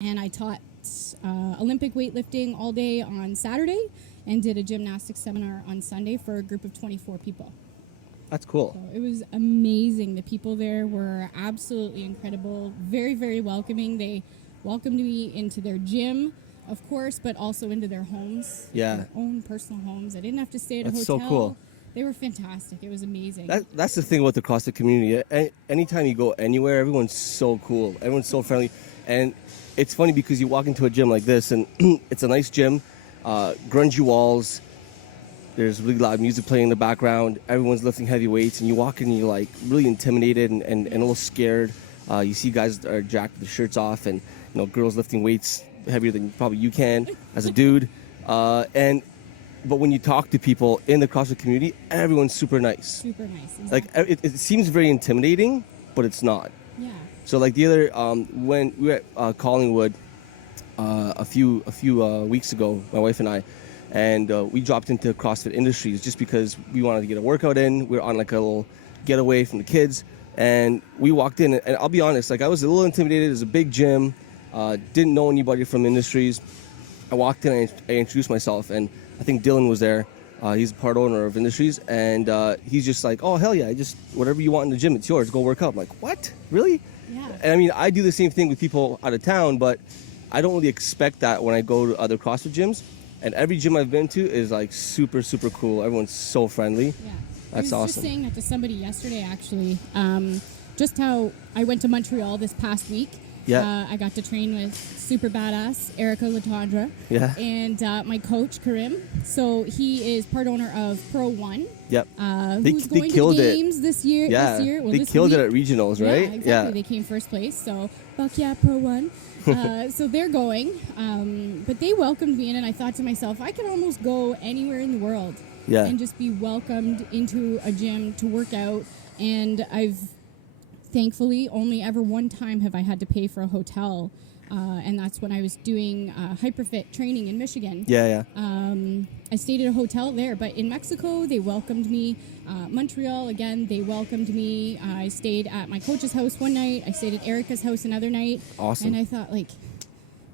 And I taught Olympic weightlifting all day on Saturday and did a gymnastics seminar on Sunday for a group of 24 people. That's cool. So it was amazing. The people there were absolutely incredible, very, very welcoming. They welcomed me into their gym, of course, but also into their homes, their own personal homes. I didn't have to stay at a hotel. That's so cool. They were fantastic. It was amazing. That's the thing about the CrossFit community. Anytime you go anywhere, everyone's so cool. Everyone's so friendly. And it's funny because you walk into a gym like this, and it's a nice gym, grungy walls. There's really loud music playing in the background. Everyone's lifting heavy weights, and you walk in and you're like really intimidated and a little scared. You see guys that are jacked with their shirts off, and girls lifting weights heavier than probably you can as a dude. But when you talk to people in the CrossFit community, everyone's super nice. Super nice. Exactly. Like it seems very intimidating, but it's not. Yeah. So like the other when we were at Collingwood a few weeks ago, my wife and I. And we dropped into CrossFit Industries just because we wanted to get a workout in. We were on like a little getaway from the kids. And we walked in, and I'll be honest, like I was a little intimidated. It was a big gym. Didn't know anybody from Industries. I walked in, and I introduced myself, and I think Dylan was there. He's part owner of Industries. And he's just like, oh, hell yeah, just whatever you want in the gym, it's yours. Go work out. I'm like, what? Really? Yeah. And I mean, I do the same thing with people out of town, but I don't really expect that when I go to other CrossFit gyms. And every gym I've been to is like super, super cool. Everyone's so friendly. Yeah. That's awesome. I was just saying that to somebody yesterday, actually. Just how I went to Montreal this past week. Yeah. I got to train with super badass Erica Latondra. Yeah. And my coach, Karim. So he is part owner of Pro One. Yep. Who's going to the games this year. Yeah. This year. Well, they this killed week. it at regionals, right? Yeah, exactly. They came first place. So, fuck yeah, Pro One. So they're going. But they welcomed me in, and I thought to myself, I could almost go anywhere in the world and just be welcomed into a gym to work out. And I've thankfully only ever one time have I had to pay for a hotel. And that's when I was doing hyperfit training in Michigan. Yeah. I stayed at a hotel there, but in Mexico, they welcomed me. Montreal, again, they welcomed me. I stayed at my coach's house one night. I stayed at Erica's house another night. Awesome. And I thought, like,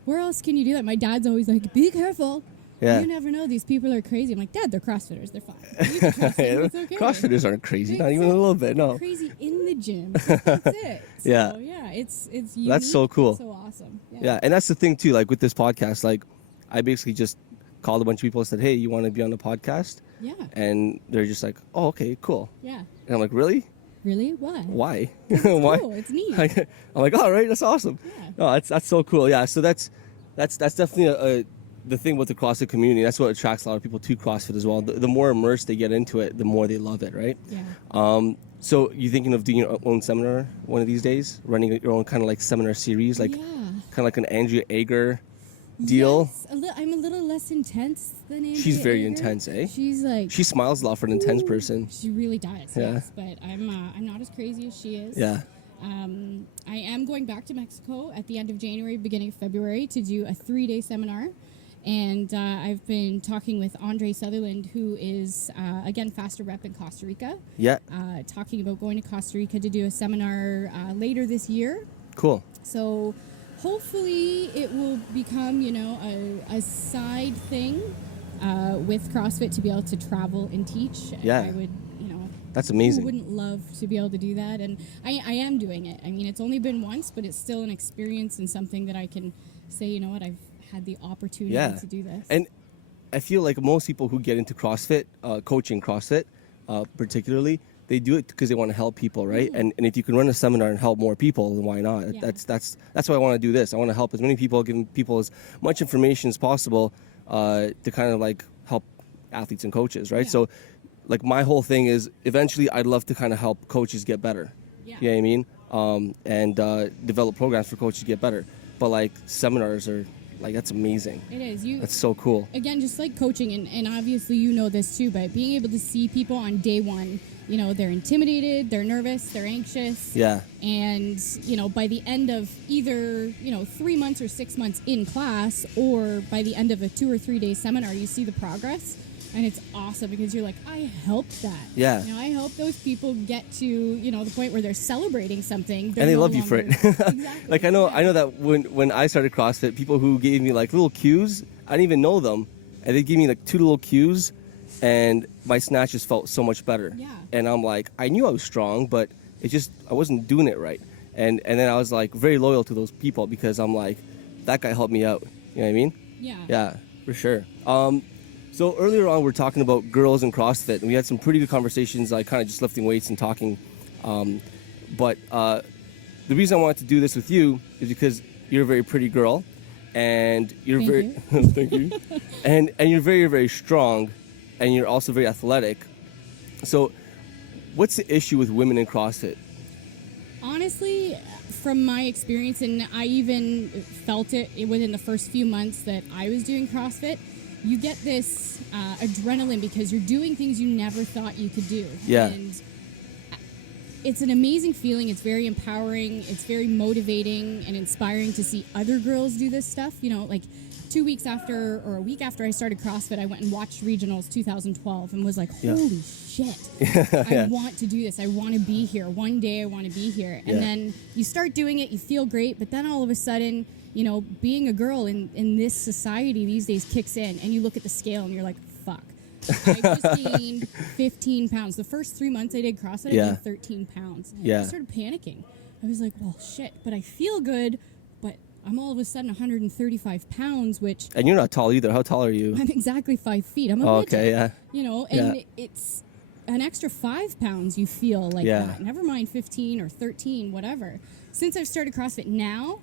where else can you do that? My dad's always like, be careful. Yeah. You never know. These people are crazy. I'm like, Dad, they're CrossFitters. They're fine. You can trust them. It's okay. CrossFitters aren't crazy. Not even a little bit, no. Crazy in the gym. That's it. So, yeah, it's unique. That's so cool. It's so awesome. Yeah, and that's the thing, too. Like, with this podcast, like, I basically just called a bunch of people and said, hey, you want to be on the podcast? Yeah. And they're just like, oh, okay, cool. Yeah. And I'm like, really? Really? Why? Why? It's Why? cool. It's neat. I'm like, all right, that's awesome. Yeah. No, that's so cool. Yeah, so that's definitely the thing with the CrossFit community. That's what attracts a lot of people to CrossFit as well. The more immersed they get into it, the more they love it, right? Yeah. So you thinking of doing your own seminar one of these days? Running your own kind of like seminar series? Like kind of like an Andrea Ager deal? Yes, I'm a little less intense than Andrea She's very Ager. intense, eh? She's like... She smiles a lot for an intense person. She really does, Yeah. yes. But I'm not as crazy as she is. Yeah. I am going back to Mexico at the end of January, beginning of February, to do a 3-day seminar. And I've been talking with Andre Sutherland, who is, again, faster rep in Costa Rica. Yeah. Talking about going to Costa Rica to do a seminar later this year. Cool. So hopefully it will become, a side thing with CrossFit to be able to travel and teach. Yeah. I would, That's amazing. Who wouldn't love to be able to do that? And I am doing it. I mean, it's only been once, but it's still an experience and something that I can say, you know what, I've had the opportunity to do this. And I feel like most people who get into CrossFit, coaching CrossFit particularly, they do it because they want to help people, right? Mm-hmm. And if you can run a seminar and help more people, then why not? Yeah. That's why I want to do this. I want to help as many people, give people as much information as possible to kind of like help athletes and coaches, right? Yeah. So like my whole thing is eventually I'd love to kind of help coaches get better. Yeah. You know what I mean? And develop programs for coaches to get better. But like seminars are like, that's amazing. It is. That's so cool. Again, just like coaching, and obviously you know this too, but being able to see people on day one, they're intimidated, they're nervous, they're anxious. Yeah. And, by the end of either, 3 months or 6 months in class, or by the end of a 2 or 3 day seminar, you see the progress. And it's awesome because you're like, I helped that. Yeah. You know, I helped those people get to, you know, the point where they're celebrating something. And they love you for it. Exactly. Like I know that when I started CrossFit, people who gave me like little cues, I didn't even know them, and they gave me like 2 little cues, and my snatches felt so much better. Yeah. And I'm like, I knew I was strong, but it just, I wasn't doing it right. And then I was like very loyal to those people because I'm like, that guy helped me out. You know what I mean? Yeah. Yeah, for sure. So earlier on, we were talking about girls in CrossFit, and we had some pretty good conversations, like kind of just lifting weights and talking. But the reason I wanted to do this with you is because you're a very pretty girl, and you're thank you, and you're very, very strong, and you're also very athletic. So, what's the issue with women in CrossFit? Honestly, from my experience, and I even felt it within the first few months that I was doing CrossFit, you get this adrenaline because you're doing things you never thought you could do. Yeah. And it's an amazing feeling. It's very empowering. It's very motivating and inspiring to see other girls do this stuff. You know, like 2 weeks after or a week after I started CrossFit, I went and watched Regionals 2012 and was like, holy shit, I want to do this. I want to be here. One day I want to be here. And then you start doing it, you feel great, but then all of a sudden, you know, being a girl in this society these days kicks in, and you look at the scale and you're like, fuck. I just gained 15 pounds. The first 3 months I did CrossFit, I gained 13 pounds. Yeah. I started panicking. I was like, well, shit, but I feel good, but I'm all of a sudden 135 pounds, which... And you're not tall either. How tall are you? I'm exactly 5 feet. I'm a midget. Okay, yeah. You know, and it's an extra 5 pounds you feel like that. Never mind 15 or 13, whatever. Since I've started CrossFit now,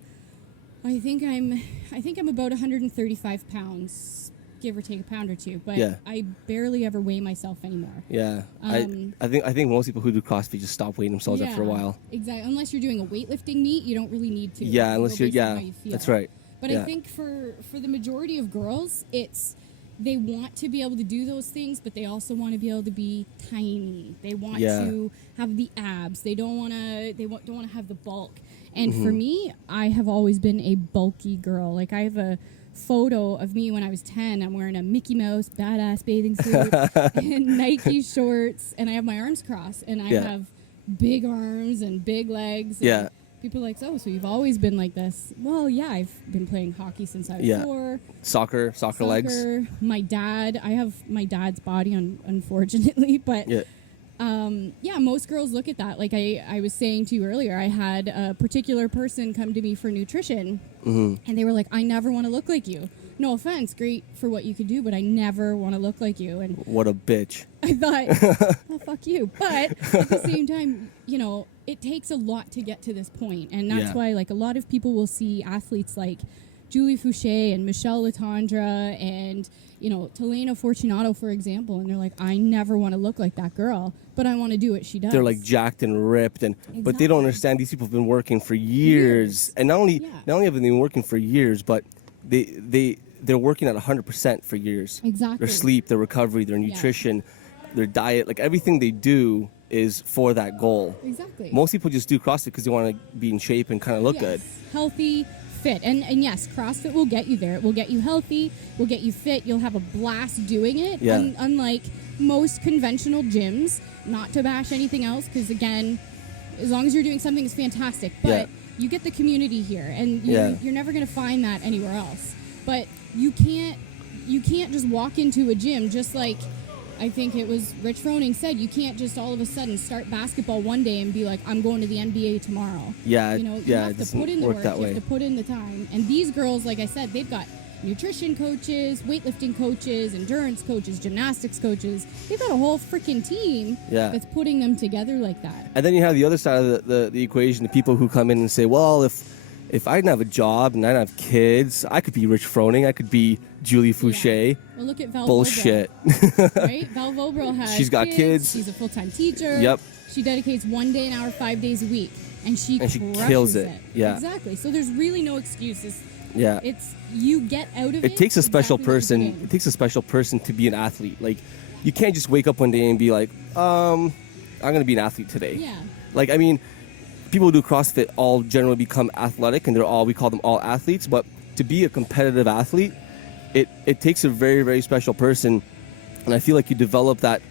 I think I'm about 135 pounds, give or take a pound or two, but I barely ever weigh myself anymore. Yeah, I think most people who do CrossFit just stop weighing themselves after a while. Exactly, unless you're doing a weightlifting meet, you don't really need to. Yeah, unless you're how you feel. That's right. But I think for the majority of girls, they want to be able to do those things, but they also want to be able to be tiny. They want to have the abs. They don't want to have the bulk. And for me, I have always been a bulky girl. Like, I have a photo of me when I was 10. I'm wearing a Mickey Mouse badass bathing suit and Nike shorts, and I have my arms crossed, and I have big arms and big legs. And people are like, oh, so you've always been like this? Well, yeah, I've been playing hockey since I was 4. Soccer legs. My dad, I have my dad's body, unfortunately, but... most girls look at that. Like I was saying to you earlier, I had a particular person come to me for nutrition, and they were like, I never want to look like you. No offense, great for what you could do, but I never want to look like you. And what a bitch. I thought, well, fuck you. But at the same time, you know, it takes a lot to get to this point. And that's why, like, a lot of people will see athletes like Julie Fouché and Michelle Letendre and, you know, Telena Fortunato, for example, and they're like, I never want to look like that girl, but I want to do what she does. They're like jacked and ripped, and but they don't understand these people have been working for years. And not only have they been working for years, but they're working at 100% for years. Exactly. Their sleep, their recovery, their nutrition, their diet, like everything they do is for that goal. Exactly. Most people just do CrossFit because they want to be in shape and kind of look good. Healthy, fit. And yes, CrossFit will get you there. It will get you healthy, will get you fit. You'll have a blast doing it. Unlike most conventional gyms, not to bash anything else, because again, as long as you're doing something, it's fantastic. But you get the community here, and you're never going to find that anywhere else. But you can't just walk into a gym just like, I think it was Rich Froning said, you can't just all of a sudden start basketball one day and be like, I'm going to the NBA tomorrow. You know, you have to put in the work, you have to put in the time. And these girls, like I said, they've got nutrition coaches, weightlifting coaches, endurance coaches, gymnastics coaches. They've got a whole freaking team that's putting them together like that. And then you have the other side of the equation, the people who come in and say, well, if I didn't have a job and I didn't have kids, I could be Rich Froning, I could be Julie Fouché. Yeah. Well, look at Val Bullshit. Vobrel, right? Val Vobrel has She's got kids. She's a full-time teacher. Yep. She dedicates 1 day an hour, 5 days a week. And she kills it. Yeah. Exactly. So there's really no excuses. Yeah. It's, you get out of it. It takes a special person. It takes a special person to be an athlete. Like, you can't just wake up one day and be like, I'm going to be an athlete today. Yeah. Like, I mean, people who do CrossFit all generally become athletic, and we call them all athletes. But to be a competitive athlete, it takes a very, very special person And I feel like you develop that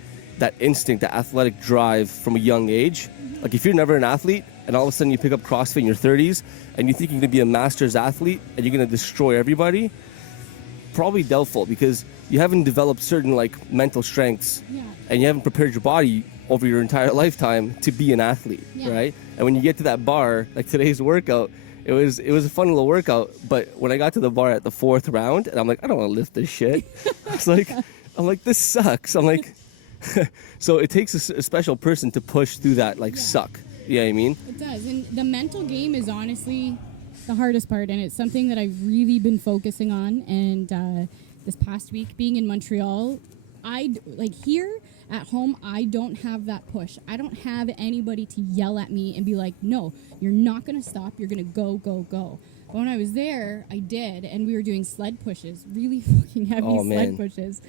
instinct, that athletic drive from a young age. Like if you're never an athlete and all of a sudden you pick up CrossFit in your 30s and you think you're going to be a master's athlete and you're going to destroy everybody, probably doubtful, because you haven't developed certain like mental strengths and you haven't prepared your body over your entire lifetime to be an athlete, right? And when you get to that bar, like today's workout, it was a fun little workout, but when I got to the bar at the 4th round and I'm like, I don't want to lift this shit. I'm like, this sucks. I'm like, so it takes a special person to push through that suck. You know what I mean? It does. And the mental game is honestly the hardest part, and it's something that I've really been focusing on. And this past week, being in Montreal, here at home, I don't have that push. I don't have anybody to yell at me and be like, no, you're not going to stop. You're going to go, go, go. But when I was there, I did, and we were doing sled pushes, really fucking heavy sled pushes.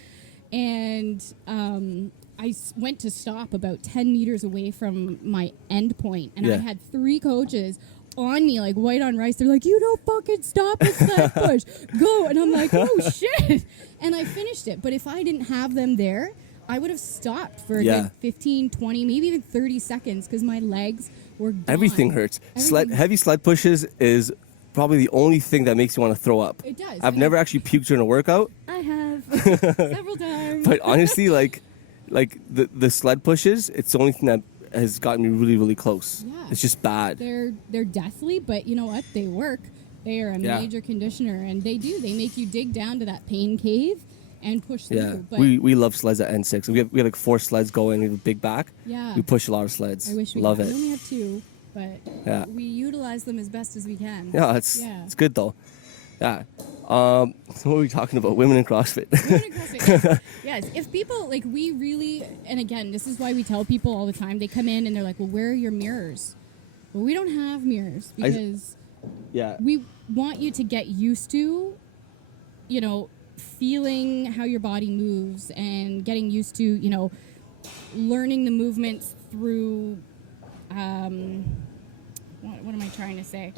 And I went to stop about 10 meters away from my end point, and I had 3 coaches on me like white on rice. They're like, you don't fucking stop the sled push, go. And I'm like, oh shit. And I finished it. But if I didn't have them there, I would have stopped for a good 15, 20, maybe even 30 seconds because my legs were gone. Everything hurts. Heavy sled pushes is probably the only thing that makes you want to throw up. It does. I've never actually puked during a workout. I have several times. But honestly, like the sled pushes, it's the only thing that has gotten me really, really close. Yeah. It's just bad. They're deathly, but you know what? They work. They are a major conditioner, and they make you dig down to that pain cave and push through. Yeah, but we love sleds at N6. We have like 4 sleds going. We have a big back. Yeah, we push a lot of sleds. I wish we love could. it. We only have 2, but we utilize them as best as we can. Yeah, it's good though. Yeah. What are we talking about? Women in CrossFit. Women in CrossFit. Yes. If people we really, and again, this is why we tell people all the time. They come in and they're like, "Well, where are your mirrors?" Well, we don't have mirrors because we want you to get used to, feeling how your body moves and getting used to, learning the movements through. What am I trying to say?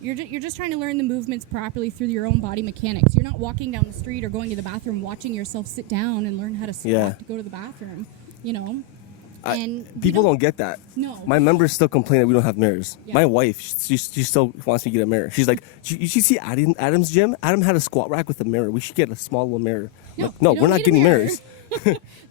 You're just trying to learn the movements properly through your own body mechanics. You're not walking down the street or going to the bathroom watching yourself sit down and learn how to squat to go to the bathroom, And people don't get that. No. My members still complain that we don't have mirrors. Yeah. My wife, she still wants me to get a mirror. She's like, you should see Adam's gym? Adam had a squat rack with a mirror. We should get a small little mirror. No, we're not getting mirrors.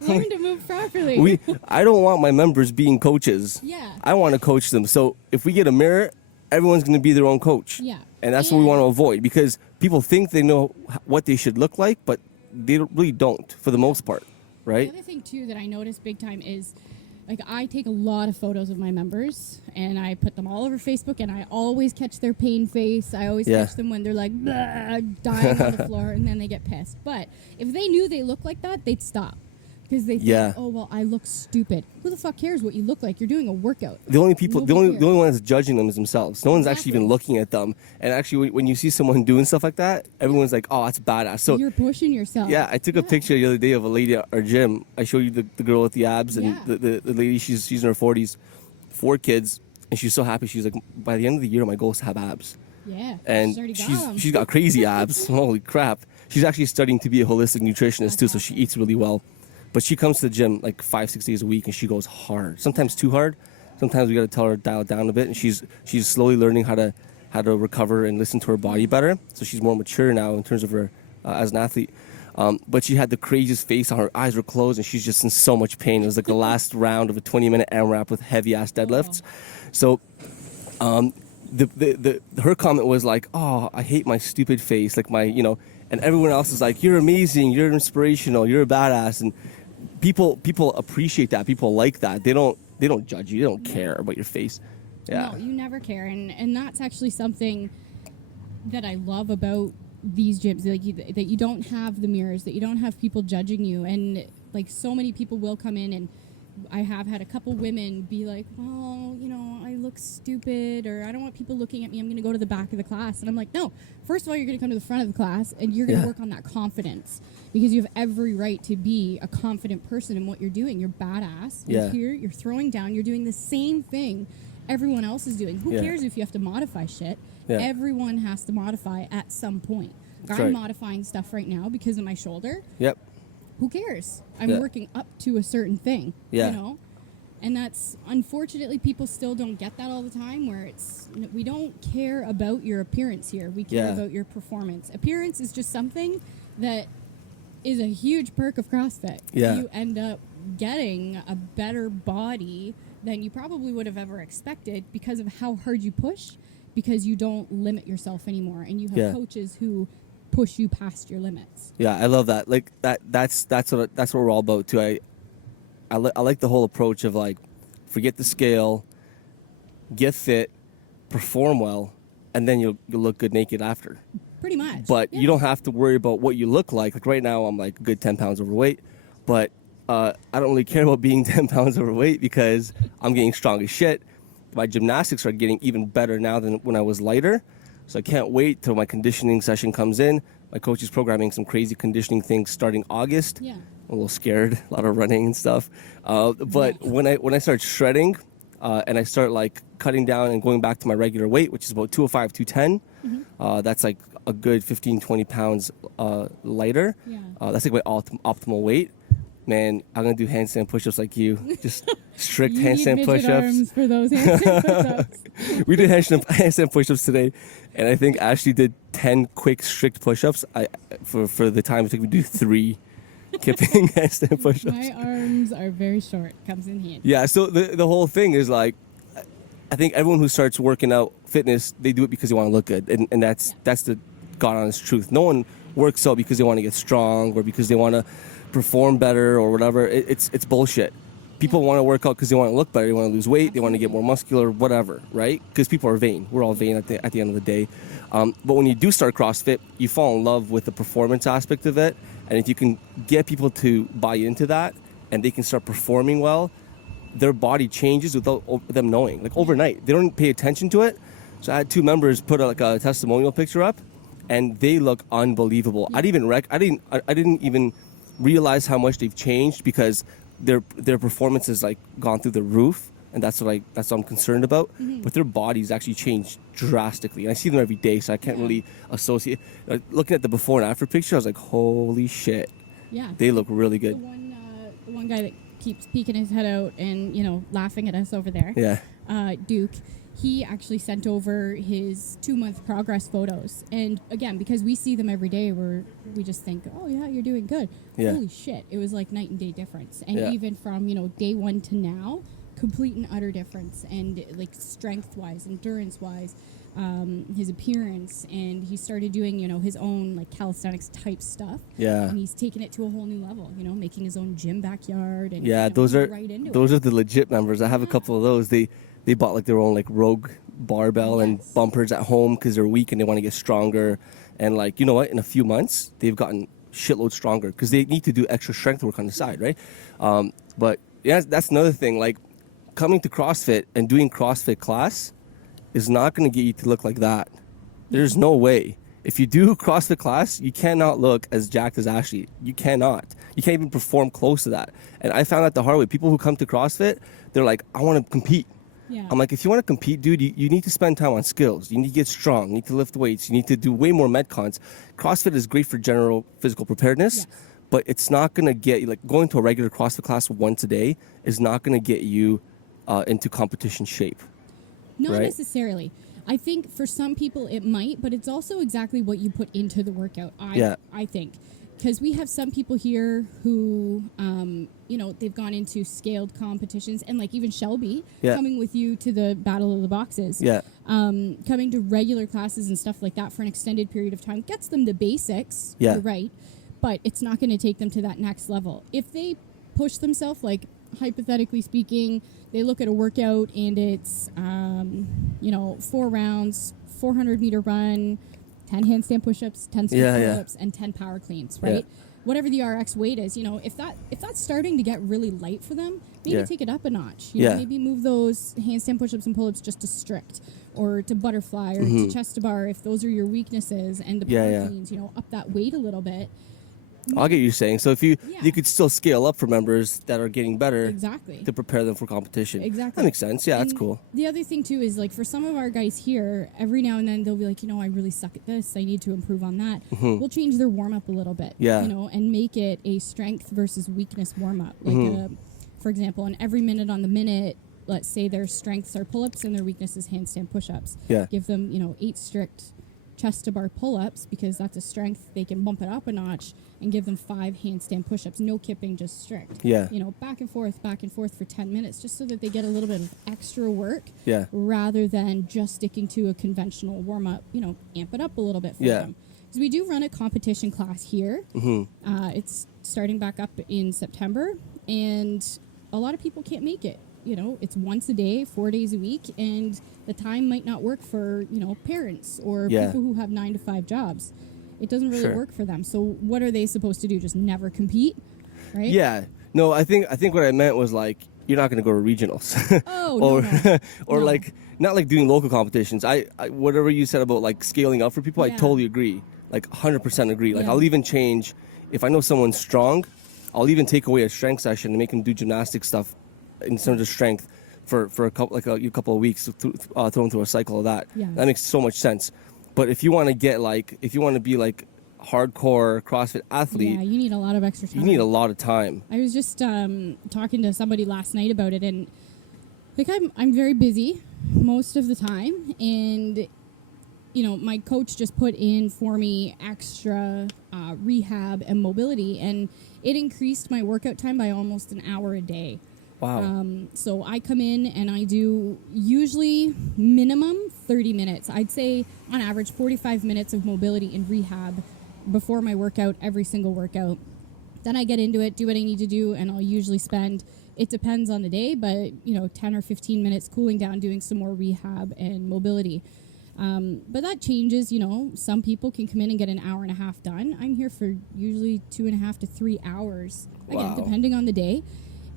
Learn to move properly. I don't want my members being coaches. Yeah. I want to coach them. So if we get a mirror, everyone's going to be their own coach. Yeah. And that's what we want to avoid, because people think they know what they should look like, but they really don't for the most part, right? The other thing, too, that I noticed big time is, I take a lot of photos of my members, and I put them all over Facebook, and I always catch their pain face. I always catch them when they're like, dying on the floor, and then they get pissed. But if they knew they looked like that, they'd stop. Because they think, oh, well, I look stupid. Who the fuck cares what you look like? You're doing a workout. The only one that's judging them is themselves. No one's actually even looking at them. And actually, when you see someone doing stuff like that, everyone's like, oh, that's badass. So you're pushing yourself. Yeah, I took a picture the other day of a lady at our gym. I showed you the girl with the abs, and the lady, she's in her 40s, 4 kids, and she's so happy. She's like, by the end of the year, my goal is to have abs. Yeah. And she's got crazy abs. Holy crap. She's actually studying to be a holistic nutritionist too, so she eats really well. But she comes to the gym like 5-6 days a week, and she goes hard. Sometimes too hard. Sometimes we got to tell her to dial it down a bit. And she's slowly learning how to recover and listen to her body better. So she's more mature now in terms of her as an athlete. But she had the craziest face on. Her eyes were closed, and she's just in so much pain. It was like the last round of a 20-minute AMRAP with heavy ass deadlifts. So, her comment was like, "Oh, I hate my stupid face, like my, And everyone else is like, "You're amazing. You're inspirational. You're a badass." And people appreciate that. People like that. They don't judge you. They don't care about your face. Yeah. No, you never care, and that's actually something that I love about these gyms. That you don't have the mirrors. That you don't have people judging you, and so many people will come in, and I have had a couple women be like, "Well, I look stupid, or I don't want people looking at me. I'm going to go to the back of the class." And I'm like, "No. First of all, you're going to come to the front of the class, and you're going to work on that confidence, because you have every right to be a confident person in what you're doing. You're badass. You're here. You're throwing down. You're doing the same thing everyone else is doing. Who cares if you have to modify shit? Yeah. Everyone has to modify at some point. I'm modifying stuff right now because of my shoulder. Yep. who cares? I'm working up to a certain thing, you know? And that's, unfortunately, people still don't get that all the time, where it's, we don't care about your appearance here. We care about your performance. Appearance is just something that is a huge perk of CrossFit. You end up getting a better body than you probably would have ever expected because of how hard you push, because you don't limit yourself anymore, and you have coaches who push you past your limits. Yeah, I love that. Like that's what we're all about too. I like the whole approach of like, forget the scale, get fit, perform well, and then you'll look good naked after. Pretty much. But you don't have to worry about what you look like. Like right now, I'm like a good 10 pounds overweight, but I don't really care about being 10 pounds overweight because I'm getting strong as shit. My gymnastics are getting even better now than when I was lighter. So I can't wait till my conditioning session comes in. My coach is programming some crazy conditioning things starting August. Yeah. I'm a little scared, a lot of running and stuff. But when I start shredding and I start like cutting down and going back to my regular weight, which is about 205, 210, that's like a good 15, 20 pounds lighter. Yeah. That's like my optimal weight. Man, I'm going to do handstand push-ups like you. Just strict handstand push-ups. Arms for those handstand push-ups. We did handstand push-ups today, and I think Ashley did 10 quick strict push-ups. For the time it took me to do 3 kipping handstand push-ups. My arms are very short. Comes in handy. Yeah, so the whole thing is like, I think everyone who starts working out fitness, they do it because they want to look good, and that's the God honest truth. No one works out because they want to get strong or because they want to perform better or whatever. It's bullshit. People want to work out because they want to look better, they want to lose weight, they want to get more muscular, whatever, right? Because people are vain. We're all vain at the end of the day. But when you do start CrossFit, you fall in love with the performance aspect of it, and if you can get people to buy into that and they can start performing well, their body changes without them knowing. Like overnight, they don't pay attention to it. So I had 2 members put a testimonial picture up, and they look unbelievable. I didn't even realize how much they've changed because their performance has like gone through the roof, and that's what I'm concerned about. But their bodies actually changed drastically, and I see them every day, so I can't really associate. Looking at the before and after picture, I was like, holy shit! Yeah, they look really good. The one guy that keeps peeking his head out and laughing at us over there. Yeah, Duke. He actually sent over his 2-month progress photos. And again, because we see them every day, we just think, oh yeah, you're doing good. Yeah. Holy shit. It was like night and day difference. And even from, day 1 to now, complete and utter difference. And like strength wise, endurance wise, his appearance. And he started doing, his own like calisthenics type stuff. Yeah. And he's taken it to a whole new level, making his own gym backyard. And those are the legit members. I have a couple of those. They bought like their own like Rogue barbell and bumpers at home because they're weak and they want to get stronger. And like, you know what? In a few months, they've gotten shitload stronger because they need to do extra strength work on the side, right? But yeah, that's another thing. Like coming to CrossFit and doing CrossFit class is not going to get you to look like that. There's no way. If you do CrossFit class, you cannot look as jacked as Ashley. You cannot. You can't even perform close to that. And I found out the hard way. People who come to CrossFit, they're like, I want to compete. Yeah. I'm like, if you want to compete, dude, you need to spend time on skills. You need to get strong. You need to lift weights. You need to do way more Metcons. CrossFit is great for general physical preparedness, but it's not going to get you, like going to a regular CrossFit class once a day is not going to get you into competition shape. Not necessarily. I think for some people it might, but it's also exactly what you put into the workout, I think. Because we have some people here who, they've gone into scaled competitions, and like even Shelby coming with you to the Battle of the Boxes, coming to regular classes and stuff like that for an extended period of time gets them the basics, you're right, but it's not going to take them to that next level. If they push themselves, like hypothetically speaking, they look at a workout and it's, 4 rounds, 400-meter run, 10 handstand push-ups, 10 pull-ups, and 10 power cleans, right? Yeah. Whatever the RX weight is, if that's starting to get really light for them, maybe take it up a notch. Maybe move those handstand push-ups and pull-ups just to strict, or to butterfly, or to chest to bar if those are your weaknesses, and the power cleans, up that weight a little bit. I get what you're saying. So if you could still scale up for members that are getting better, exactly, to prepare them for competition. Exactly, that makes sense. Yeah, that's cool. The other thing too is like for some of our guys here, every now and then they'll be like, I really suck at this. I need to improve on that. We'll change their warm up a little bit. Yeah. And make it a strength versus weakness warm up. Like for example, on every minute on the minute, let's say their strengths are pull ups and their weakness is handstand push ups. Yeah. Give them 8 strict chest to bar pull-ups because that's a strength. They can bump it up a notch and give them 5 handstand push-ups, no kipping, just strict. Yeah. Back and forth for 10 minutes just so that they get a little bit of extra work. Yeah. Rather than just sticking to a conventional warm-up, amp it up a little bit for them. Because we do run a competition class here. It's starting back up in September, and a lot of people can't make it. It's once a day, 4 days a week, and the time might not work for, parents or people who have 9 to 5 jobs. It doesn't really work for them. So what are they supposed to do? Just never compete, right? Yeah. No, I think what I meant was like, you're not going to go to regionals. Oh, or no. like, not like doing local competitions. I whatever you said about like scaling up for people, I totally agree. Like 100% agree. Like I'll even change, if I know someone's strong, I'll even take away a strength session and make them do gymnastic stuff in terms of strength for a couple of weeks, throw them through a cycle of that. Yeah. That makes so much sense. But if you want to be like hardcore CrossFit athlete, you need a lot of extra time. You need a lot of time. I was just talking to somebody last night about it, and like I'm very busy most of the time, and my coach just put in for me extra rehab and mobility, and it increased my workout time by almost an hour a day. Wow. So I come in and I do usually minimum 30 minutes. I'd say on average 45 minutes of mobility and rehab before my workout, every single workout. Then I get into it, do what I need to do, and I'll usually spend, it depends on the day, but 10 or 15 minutes cooling down, doing some more rehab and mobility. But that changes, some people can come in and get an hour and a half done. I'm here for usually 2.5 to 3 hours, again, depending on the day.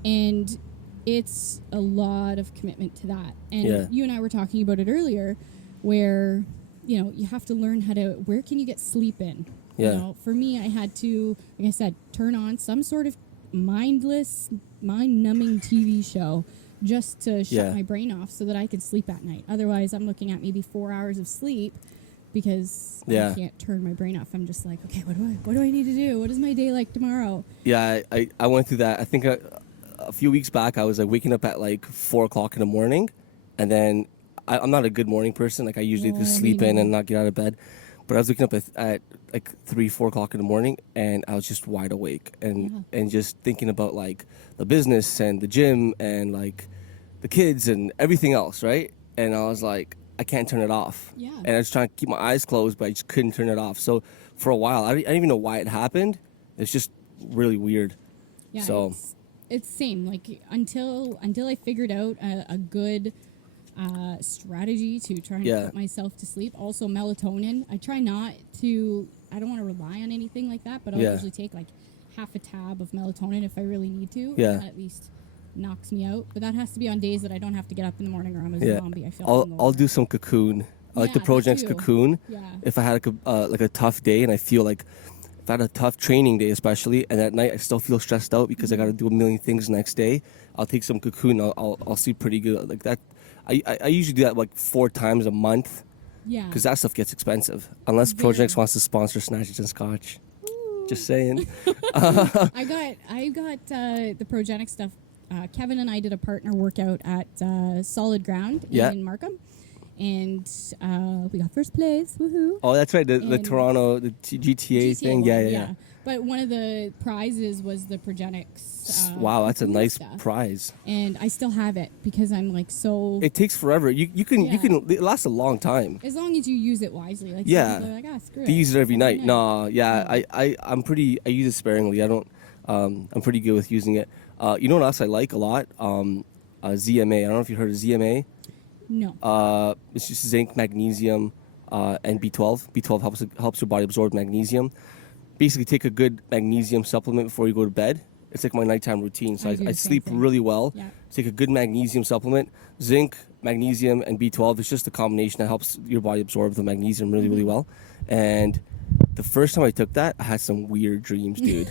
And it's a lot of commitment to that. And you and I were talking about it earlier, where, you have to learn where can you get sleep in? Yeah. For me, I had to, like I said, turn on some sort of mindless, mind-numbing TV show just to shut my brain off so that I could sleep at night. Otherwise, I'm looking at maybe 4 hours of sleep because I can't turn my brain off. I'm just like, okay, what do I need to do? What is my day like tomorrow? Yeah, I went through that. I think a few weeks back, I was like waking up at like 4 o'clock in the morning, and then I'm not a good morning person. Like I usually just sleep in and not get out of bed. But I was waking up at like 3-4 o'clock in the morning, and I was just wide awake and just thinking about like the business and the gym and like the kids and everything else, right? And I was like, I can't turn it off. Yeah. And I was trying to keep my eyes closed, but I just couldn't turn it off. So for a while, I didn't even know why it happened. It's just really weird. Yeah. So it's same. Like until I figured out a good strategy to try and put myself to sleep. Also melatonin. I try not to, I don't want to rely on anything like that, but I'll usually take like half a tab of melatonin if I really need to. Yeah. And that at least knocks me out. But that has to be on days that I don't have to get up in the morning or I'm a zombie. I feel I'll do some cocoon. I like the Progenex cocoon. Yeah. If I had like a tough day and I feel like if I had a tough training day especially, and at night I still feel stressed out because I got to do a million things the next day, I'll take some cocoon. I'll sleep pretty good like that. I usually do that like 4 times a month. Yeah. Because that stuff gets expensive. Unless Progenex wants to sponsor Snatches and Scotch. Ooh. Just saying. I got the Progenex stuff. Kevin and I did a partner workout at Solid Ground in Markham. And we got first place. Woohoo. Oh, that's right. The Toronto, the GTA thing. Yeah. But one of the prizes was the Progenex. Wow, that's a nice stuff. prize. And I still have it because I'm like so. It takes forever. You can it lasts a long time. As long as you use it wisely. Like yeah. Like, screw they it. use it every night. No, yeah. I use it sparingly. I don't. I'm pretty good with using it. You know what else I like a lot? ZMA. I don't know if you heard of ZMA. No. It's just zinc, magnesium, and B12. B12 helps your body absorb magnesium. Basically, take a good magnesium supplement before you go to bed. It's like my nighttime routine. So I sleep really well. Yeah. Take a good magnesium supplement. Zinc, magnesium, and B12. It's just a combination that helps your body absorb the magnesium really, really well. And the first time I took that, I had some weird dreams, dude.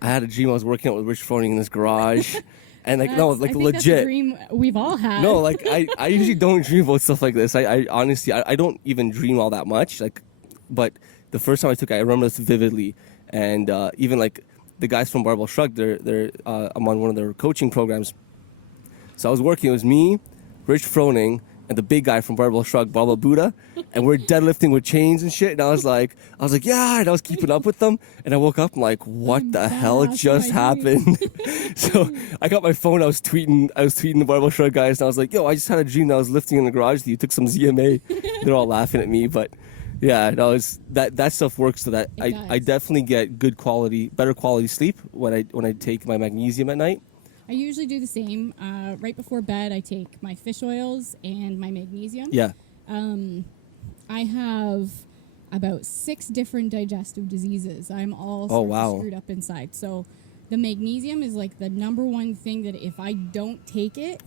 I had a dream I was working out with Rich Froning in this garage. And like, no, like I think legit. That's a dream we've all had. No, like I usually don't dream about stuff like this. I honestly, I don't even dream all that much. Like, but the first time I took it, I remember this vividly. And even like the guys from Barbell Shrug, I'm on one of their coaching programs. So I was working, it was me, Rich Froning, and the big guy from Barbell Shrug, Baba Buddha, and we're deadlifting with chains and shit. And I was like, yeah, and I was keeping up with them. And I woke up, I'm like, what the hell just happened? So I got my phone, I was tweeting the Barbell Shrug guys, and I was like, yo, I just had a dream that I was lifting in the garage that you took some ZMA. They're all laughing at me, but yeah, that stuff works so that I definitely get better quality sleep when I take my magnesium at night. I usually do the same. Right before bed, I take my fish oils and my magnesium. Yeah. I have about 6 different digestive diseases. I'm all screwed up inside. So the magnesium is like the number one thing that if I don't take it,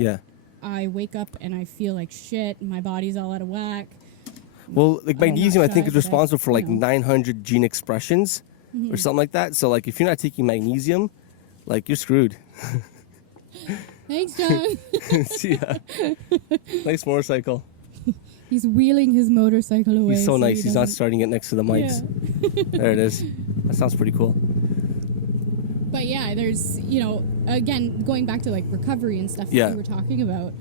I wake up and I feel like shit and my body's all out of whack. Well, like magnesium, I think is responsible for like 900 gene expressions or something like that. So like if you're not taking magnesium, like you're screwed. Thanks, John. Yeah. Nice motorcycle. He's wheeling his motorcycle away. He's so nice. He's not starting it next to the mics. Yeah. There it is. That sounds pretty cool. But yeah, there's, again, going back to like recovery and stuff that we were talking about.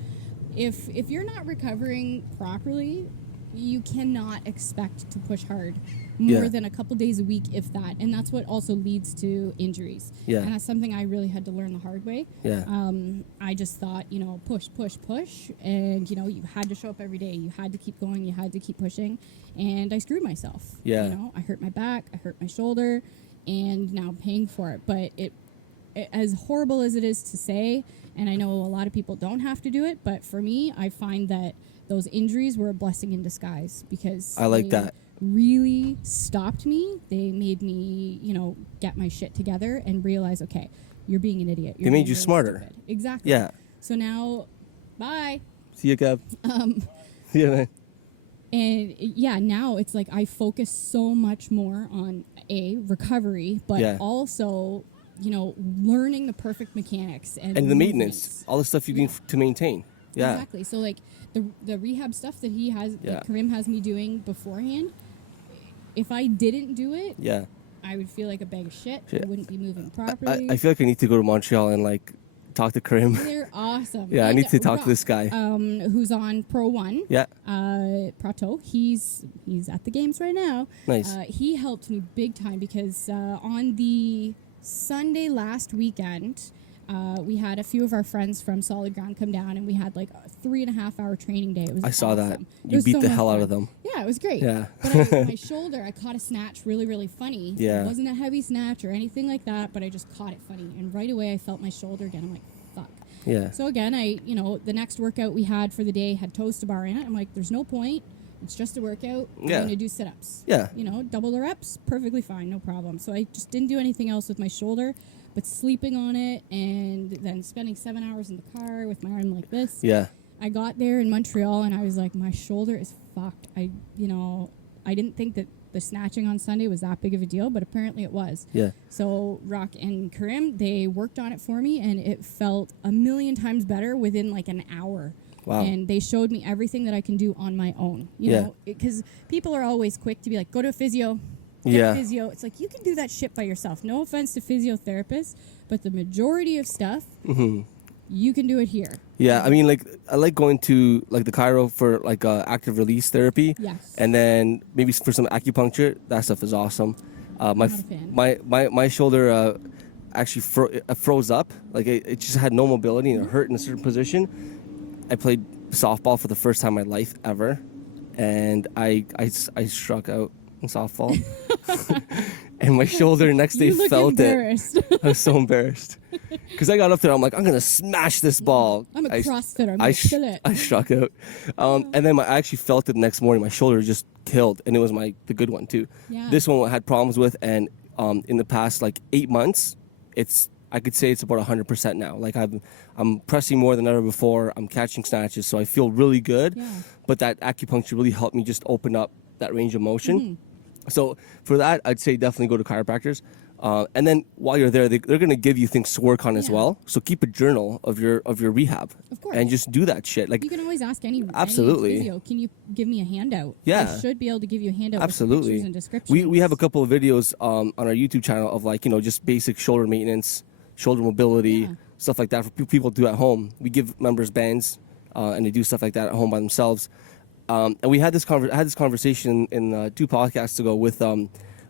If you're not recovering properly, you cannot expect to push hard more than a couple days a week, if that. And that's what also leads to injuries. Yeah. And that's something I really had to learn the hard way. Yeah. I just thought, push. And, you had to show up every day. You had to keep going. You had to keep pushing. And I screwed myself. Yeah. I hurt my back. I hurt my shoulder. And now I'm paying for it. But it as horrible as it is to say, and I know a lot of people don't have to do it, but for me, I find that those injuries were a blessing in disguise because I like that. Really stopped me. They made me, get my shit together and realize, okay, you're being an idiot. They made you smarter. Stupid. Exactly. Yeah. So now, bye. See you, Gab. See you, man. And now it's like I focus so much more on recovery, but also, learning the perfect mechanics and the maintenance, all the stuff you need to maintain. Yeah. Exactly. So like the rehab stuff that he has, that Karim has me doing beforehand, if I didn't do it, I would feel like a bag of shit. I wouldn't be moving properly. I feel like I need to go to Montreal and like talk to Karim. They're awesome. Yeah, and I need to talk to this guy. Who's on Pro 1. Yeah. Prato. He's at the games right now. Nice. He helped me big time because on the Sunday last weekend, we had a few of our friends from Solid Ground come down, and we had like a 3.5-hour training day. It was saw that. You beat the hell out of them. Yeah, it was great. Yeah. But my shoulder, I caught a snatch really, really funny. Yeah. It wasn't a heavy snatch or anything like that, but I just caught it funny. And right away I felt my shoulder again. I'm like, fuck. Yeah. So again, the next workout we had for the day had toes to bar in it. I'm like, there's no point. It's just a workout. I'm going to do sit-ups. Yeah. Double the reps, perfectly fine, no problem. So I just didn't do anything else with my shoulder. But sleeping on it and then spending 7 hours in the car with my arm like this. Yeah. I got there in Montreal and I was like, my shoulder is fucked. I didn't think that the snatching on Sunday was that big of a deal, but apparently it was. Yeah. So Rock and Karim, they worked on it for me and it felt a million times better within like an hour. Wow. And they showed me everything that I can do on my own. You know, because people are always quick to be like, go to a physio. Physio. It's like you can do that shit by yourself. No offense to physiotherapists, but the majority of stuff you can do it here. Yeah, I mean, like I like going to like the chiro for like active release therapy. Yes. And then maybe for some acupuncture. That stuff is awesome. My shoulder actually froze up. Like it just had no mobility and it hurt in a certain position. I played softball for the first time in my life ever, and I struck out in softball. And my shoulder next day felt it. I was so embarrassed. Because I got up there, I'm like, I'm going to smash this ball. I'm a CrossFitter. I'm going to kill it. I struck out. And then I actually felt it the next morning. My shoulder just killed. And it was the good one, too. Yeah. This one I had problems with. And in the past, 8 months, I could say it's about 100% now. Like I'm pressing more than ever before. I'm catching snatches. So I feel really good. Yeah. But that acupuncture really helped me just open up that range of motion. Mm-hmm. So for that, I'd say definitely go to chiropractors. And then while you're there, they're going to give you things to work on as well. So keep a journal of your rehab. Of course. And just do that shit. Like, you can always ask any absolutely. Can you give me a handout? Yeah. I should be able to give you a handout Absolutely. with pictures and descriptions. We have a couple of videos on our YouTube channel of like, just basic shoulder maintenance, shoulder mobility, stuff like that for people to do at home. We give members bands and they do stuff like that at home by themselves. And we had this conversation in 2 podcasts ago with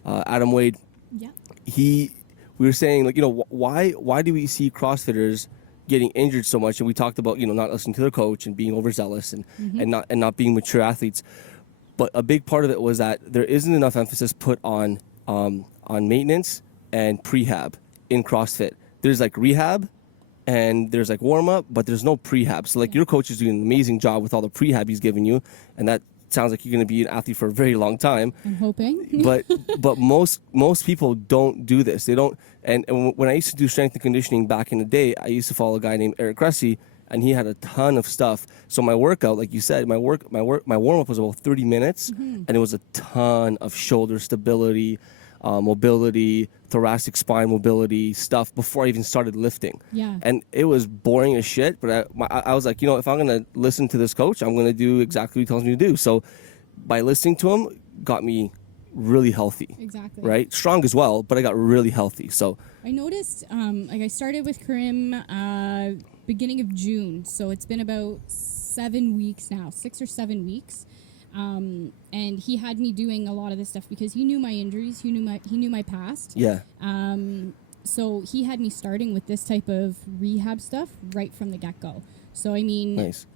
Adam Wade. Yeah. We were saying, like, why do we see CrossFitters getting injured so much? And we talked about, not listening to their coach and being overzealous and not being mature athletes. But a big part of it was that there isn't enough emphasis put on maintenance and prehab in CrossFit. There's like rehab and there's like warm up, but there's no prehab. So like your coach is doing an amazing job with all the prehab he's giving you, and that sounds like you're going to be an athlete for a very long time. I'm hoping. but most people don't do this. They don't. And when I used to do strength and conditioning back in the day, I used to follow a guy named Eric Cressy, and he had a ton of stuff. So my workout, like you said, my warm up was about 30 minutes, and it was a ton of shoulder stability, mobility, thoracic spine mobility stuff before I even started lifting. Yeah. And it was boring as shit, but I was like, if I'm going to listen to this coach, I'm going to do exactly what he tells me to do. So by listening to him, got me really healthy. Exactly. Right? Strong as well, but I got really healthy. So I noticed, I started with Karim beginning of June, so it's been about 7 weeks now, 6 or 7 weeks. And he had me doing a lot of this stuff because he knew my injuries, he knew my past. Yeah. So he had me starting with this type of rehab stuff right from the get-go. So I mean, nice.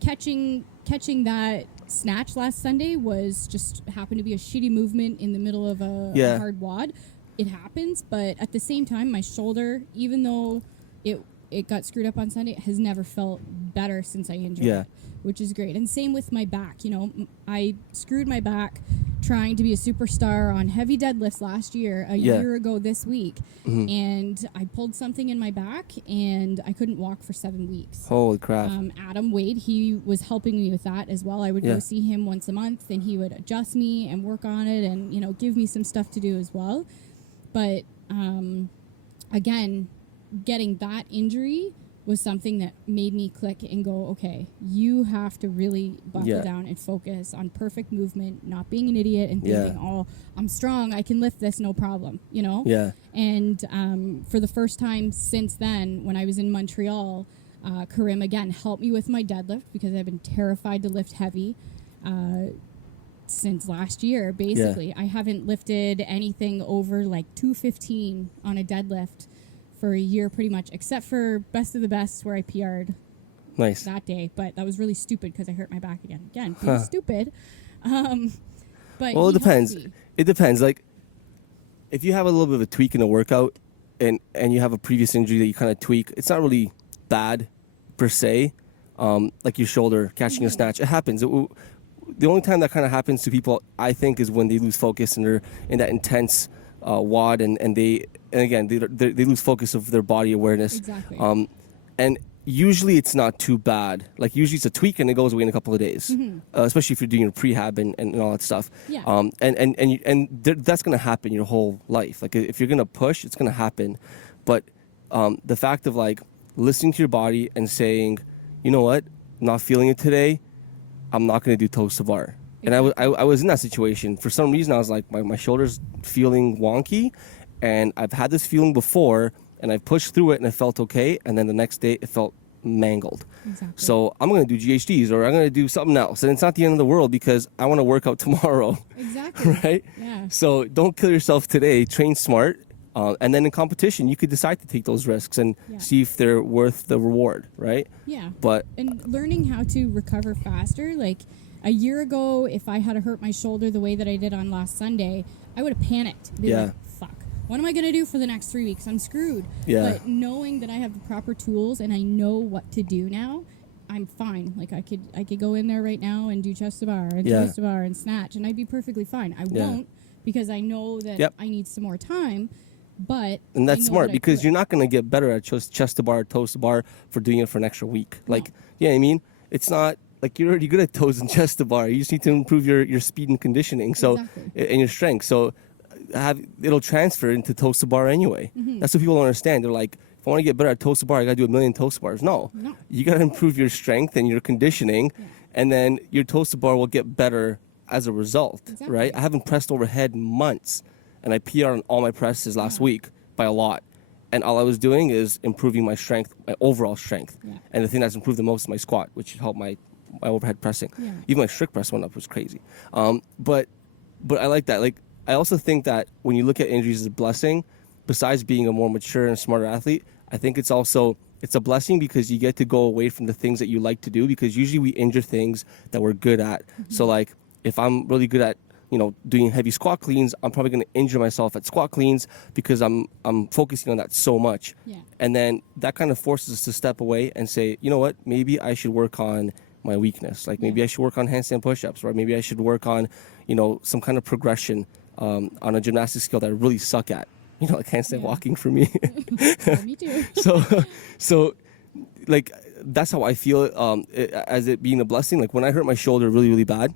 Catching that snatch last Sunday was just happened to be a shitty movement in the middle of a hard WOD. It happens, but at the same time, my shoulder, even though it got screwed up on Sunday, has never felt better since I injured it, which is great. And same with my back. I screwed my back trying to be a superstar on heavy deadlifts last year, a year ago this week. And I pulled something in my back, and I couldn't walk for 7 weeks. Holy crap. Adam Wade, he was helping me with that as well. I would go see him once a month, and he would adjust me and work on it and, give me some stuff to do as well. But, again, getting that injury was something that made me click and go, okay, you have to really buckle down and focus on perfect movement, not being an idiot and thinking, oh, I'm strong, I can lift this, no problem, Yeah. And for the first time since then, when I was in Montreal, Karim, again, helped me with my deadlift because I've been terrified to lift heavy since last year, basically. I haven't lifted anything over like 215 on a deadlift for a year pretty much, except for Best of the Best where I PR'd that day, but that was really stupid because I hurt my back again pretty stupid. But well, it depends. It depends. Like if you have a little bit of a tweak in a workout and you have a previous injury that you kind of tweak, it's not really bad per se. Like your shoulder catching a snatch, it happens. The only time that kind of happens to people, I think, is when they lose focus and they're in that intense WOD and they lose focus of their body awareness. Exactly. And usually it's not too bad. Like usually it's a tweak and it goes away in a couple of days, especially if you're doing your prehab and all that stuff. Yeah. That's going to happen your whole life. Like if you're going to push, it's going to happen. But the fact of like listening to your body and saying, you know what, I'm not feeling it today, I'm not going to do toes to bar. And I was in that situation. For some reason, I was like, my shoulder's feeling wonky, and I've had this feeling before, and I've pushed through it, and it felt okay, and then the next day, it felt mangled. Exactly. So I'm going to do GHDs, or I'm going to do something else, and it's not the end of the world because I want to work out tomorrow. Exactly. Right? Yeah. So don't kill yourself today. Train smart, and then in competition, you could decide to take those risks and see if they're worth the reward, right? Yeah. And learning how to recover faster, like a year ago, if I had hurt my shoulder the way that I did on last Sunday, I would have panicked. Be like, fuck, what am I going to do for the next 3 weeks? I'm screwed. Yeah. But knowing that I have the proper tools and I know what to do now, I'm fine. Like I could go in there right now and do chest to bar and chest to bar and snatch, and I'd be perfectly fine. I won't because I know that I need some more time. And that's smart because you're not going to get better at chest to bar, toes to bar for doing it for an extra week. Like, I mean, it's not like you're already good at toes and chest to bar. You just need to improve your speed and conditioning. So and your strength. So it'll transfer into toes to bar anyway. That's what people don't understand. They're like, if I want to get better at toes to bar, I got to do 1,000,000 toes to bars. No, you got to improve your strength and your conditioning, and then your toes to bar will get better as a result, right? I haven't pressed overhead in months, and I PR'd on all my presses last week by a lot. And all I was doing is improving my strength, my overall strength. And the thing that's improved the most is my squat, which helped my overhead pressing. Even my strict press went up, which was crazy. But I like that. Like, I also think that when you look at injuries as a blessing, besides being a more mature and smarter athlete, I think it's a blessing because you get to go away from the things that you like to do, because usually we injure things that we're good at. So like, if I'm really good at, doing heavy squat cleans, I'm probably going to injure myself at squat cleans because I'm focusing on that so much. And then that kind of forces us to step away and say, you know what, maybe I should work on my weakness. Like maybe I should work on handstand push-ups, or maybe I should work on, some kind of progression on a gymnastics skill that I really suck at. Like handstand walking for me. Me too. So like, that's how I feel as it being a blessing. Like when I hurt my shoulder really, really bad,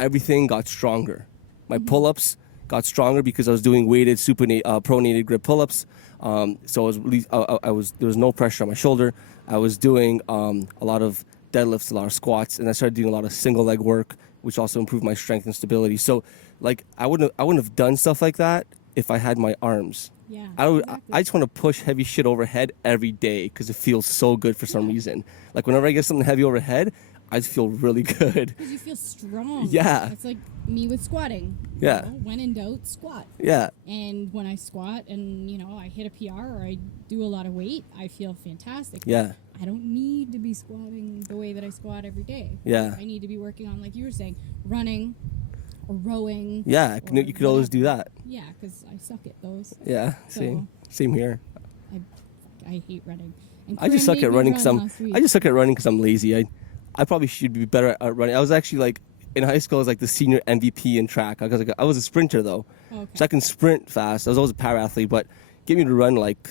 everything got stronger. My pull-ups got stronger because I was doing weighted pronated grip pull-ups. So I was there was no pressure on my shoulder. I was doing a lot of deadlifts, a lot of squats, and I started doing a lot of single leg work, which also improved my strength and stability. So like I wouldn't have done stuff like that if I had my arms. I just want to push heavy shit overhead every day because it feels so good for some reason. Like whenever I get something heavy overhead, I just feel really good. Because you feel strong. Yeah. It's like me with squatting. Yeah. When in doubt, squat. Yeah. And when I squat and, I hit a PR or I do a lot of weight, I feel fantastic. Yeah. I don't need to be squatting the way that I squat every day. Yeah. I need to be working on, like you were saying, running or rowing. Yeah. You could always do that. Yeah, because I suck at those. Yeah. Same here. I hate running. And I just suck at running because I'm lazy. I probably should be better at running. I was actually like in high school. I was like the senior MVP in track. I was a sprinter though, so I can sprint fast. I was always a para athlete, but get me to run like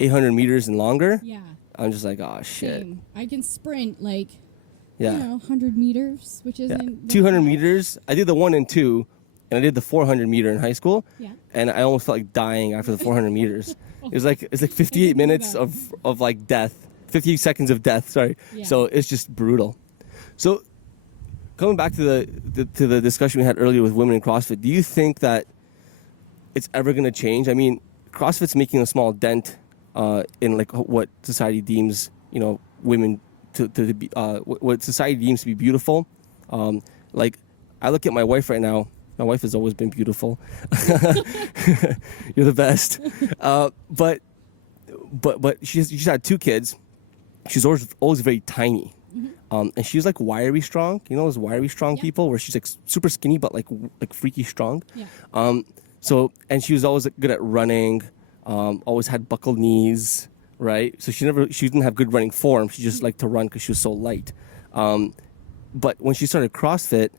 800 meters and longer. Yeah, I'm just like, oh shit. Same. I can sprint like 100 meters, which isn't 200 meters. I did the 1 and 2, and I did the 400 meter in high school. Yeah, and I almost felt like dying after the 400 meters. It's like 58 minutes of like death. 50 seconds of death, sorry. Yeah. So it's just brutal. So coming back to the discussion we had earlier with women in CrossFit, do you think that it's ever going to change? I mean, CrossFit's making a small dent in like what society deems, women to be, what society deems to be beautiful. Like I look at my wife right now. My wife has always been beautiful. You're the best. But she's had 2 kids. She's always very tiny. And she's like wiry strong. Those wiry strong people where she's like super skinny but like freaky strong. Yeah. So and she was always good at running. Always had buckled knees, right? So she didn't have good running form. She just liked to run because she was so light. But when she started CrossFit,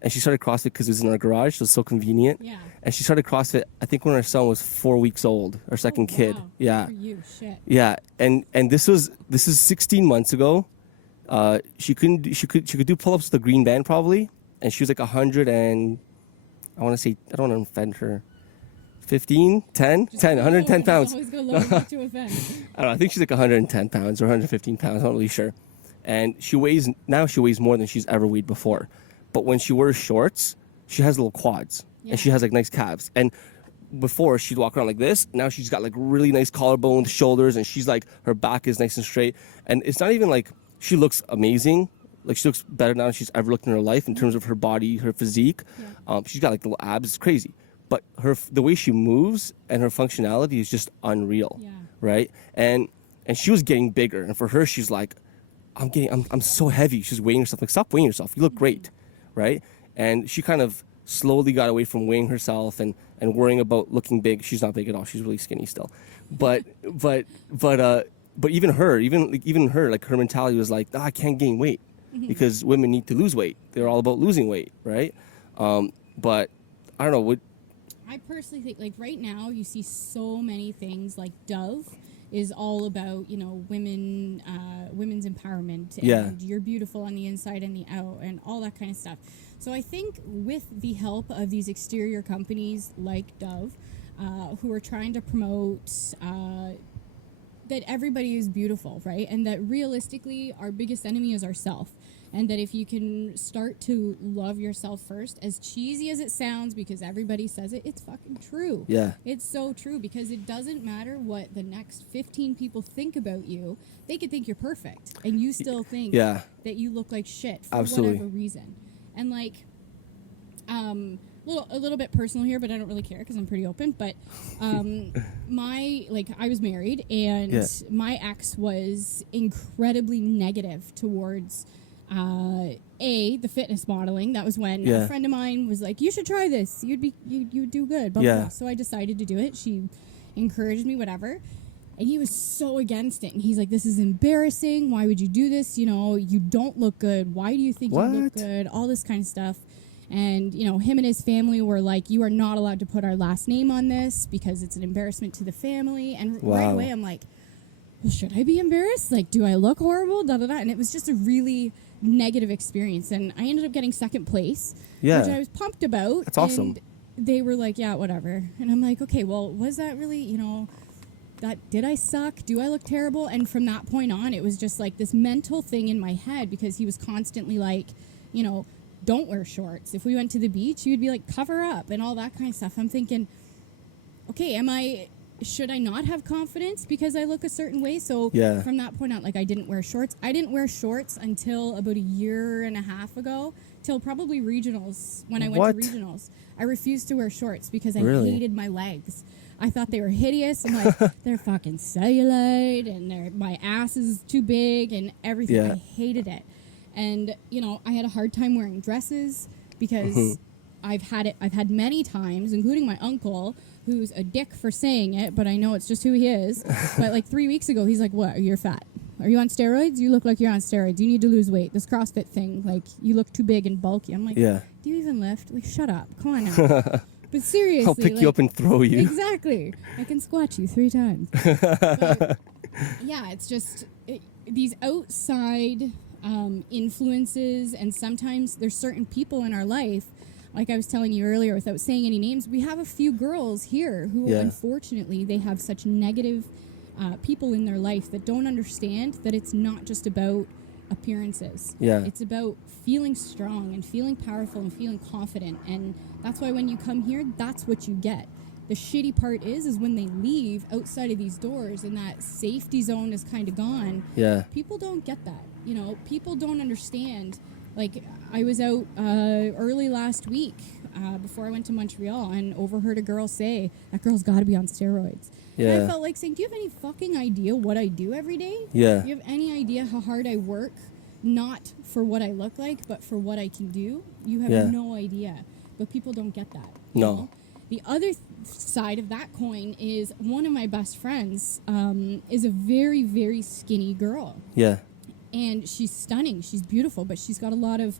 and she started CrossFit because it was in our garage, so it was so convenient. Yeah. And she started CrossFit, I think, when her son was 4 weeks old, our second kid. Yeah. Good for you, shit. Yeah. And this is 16 months ago. She could do pull-ups with the green band probably, and she was like 100 and I don't want to offend her. 110 pounds. Always go lower not to offend. I don't know. I think she's like 110 pounds or 115 pounds. I'm not really sure. And she weighs more than she's ever weighed before. But when she wears shorts, she has little quads and she has like nice calves. And before she'd walk around like this. Now she's got like really nice collarbones, shoulders, and she's like, her back is nice and straight. And it's not even like she looks amazing. Like she looks better now than she's ever looked in her life in terms of her body, her physique. Yeah. She's got like little abs. It's crazy. But the way she moves and her functionality is just unreal. Yeah. Right? And she was getting bigger. And for her, she's like, I'm so heavy. She's weighing herself. Like, stop weighing yourself. You look great. Right? And she kind of slowly got away from weighing herself and worrying about looking big. She's not big at all. She's really skinny still. But even her, like her mentality was like, I can't gain weight because women need to lose weight. They're all about losing weight, right? But I don't know. I personally think, like right now, you see so many things like Dove is all about, you know, women's empowerment, and Yeah. you're beautiful on the inside and the out, and all that kind of stuff. So I think with the help of these exterior companies like Dove, who are trying to promote that everybody is beautiful, right? And that realistically, our biggest enemy is ourself. And that if you can start to love yourself first, as cheesy as it sounds, because everybody says it, it's fucking true. Yeah. It's so true, because it doesn't matter what the next 15 people think about you. They could think you're perfect, and you still think Yeah. that you look like shit for Absolutely. whatever reason. And like, a little bit personal here, but I don't really care because I'm pretty open. But I was married, and my ex was incredibly negative towards the fitness modeling. That was when a friend of mine was like, "You should try this. You'd do good." Blah, blah, blah. So I decided to do it. She encouraged me, whatever. And he was so against it. And he's like, "This is embarrassing. Why would you do this? You know, you don't look good. Why do you think you look good?" All this kind of stuff. And, you know, him and his family were like, "You are not allowed to put our last name on this because it's an embarrassment to the family." And right away, I'm like, well, should I be embarrassed? Like, do I look horrible? Da, da, da. And it was just a really negative experience. And I ended up getting second place, which I was pumped about. That's awesome. And they were like, "Yeah, whatever." And I'm like, okay, well, was that really, you know, did I suck? Do I look terrible? And from that point on, it was just like this mental thing in my head, because he was constantly like, you know, "Don't wear shorts. If we went to the beach, he would be like, cover up," and all that kind of stuff. I'm thinking, okay, should I not have confidence because I look a certain way? So from that point on, like, I didn't wear shorts. I didn't wear shorts until about a year and a half ago, till probably regionals. When I went to regionals, I refused to wear shorts because I hated my legs. I thought they were hideous. I'm like, they're fucking cellulite, and my ass is too big and everything. I hated it. And, you know, I had a hard time wearing dresses because I've had many times, including my uncle, who's a dick for saying it, but I know it's just who he is. But like 3 weeks ago, he's like, "What? You're fat. Are you on steroids? You look like you're on steroids. You need to lose weight. This CrossFit thing, like, you look too big and bulky." I'm like, "Do you even lift? Like, shut up. Come on now." But seriously, I'll pick you up and throw you. Exactly. I can squat you 3 times. But, yeah, it's just these outside influences, and sometimes there's certain people in our life, like I was telling you earlier, without saying any names, we have a few girls here who unfortunately they have such negative people in their life that don't understand that it's not just about appearances. It's about feeling strong and feeling powerful and feeling confident, and that's why when you come here, that's what you get. The shitty part is when they leave outside of these doors and that safety zone is kind of gone. People don't get that. You know, people don't understand. Like, I was out early last week before I went to Montreal and overheard a girl say, "That girl's got to be on steroids." And I felt like saying, "Do you have any fucking idea what I do every day? Do you have any idea how hard I work, not for what I look like, but for what I can do? You have no idea." But people don't get that. You know? The other side of that coin is one of my best friends is a very, very skinny girl. And she's stunning. She's beautiful, but she's got a lot of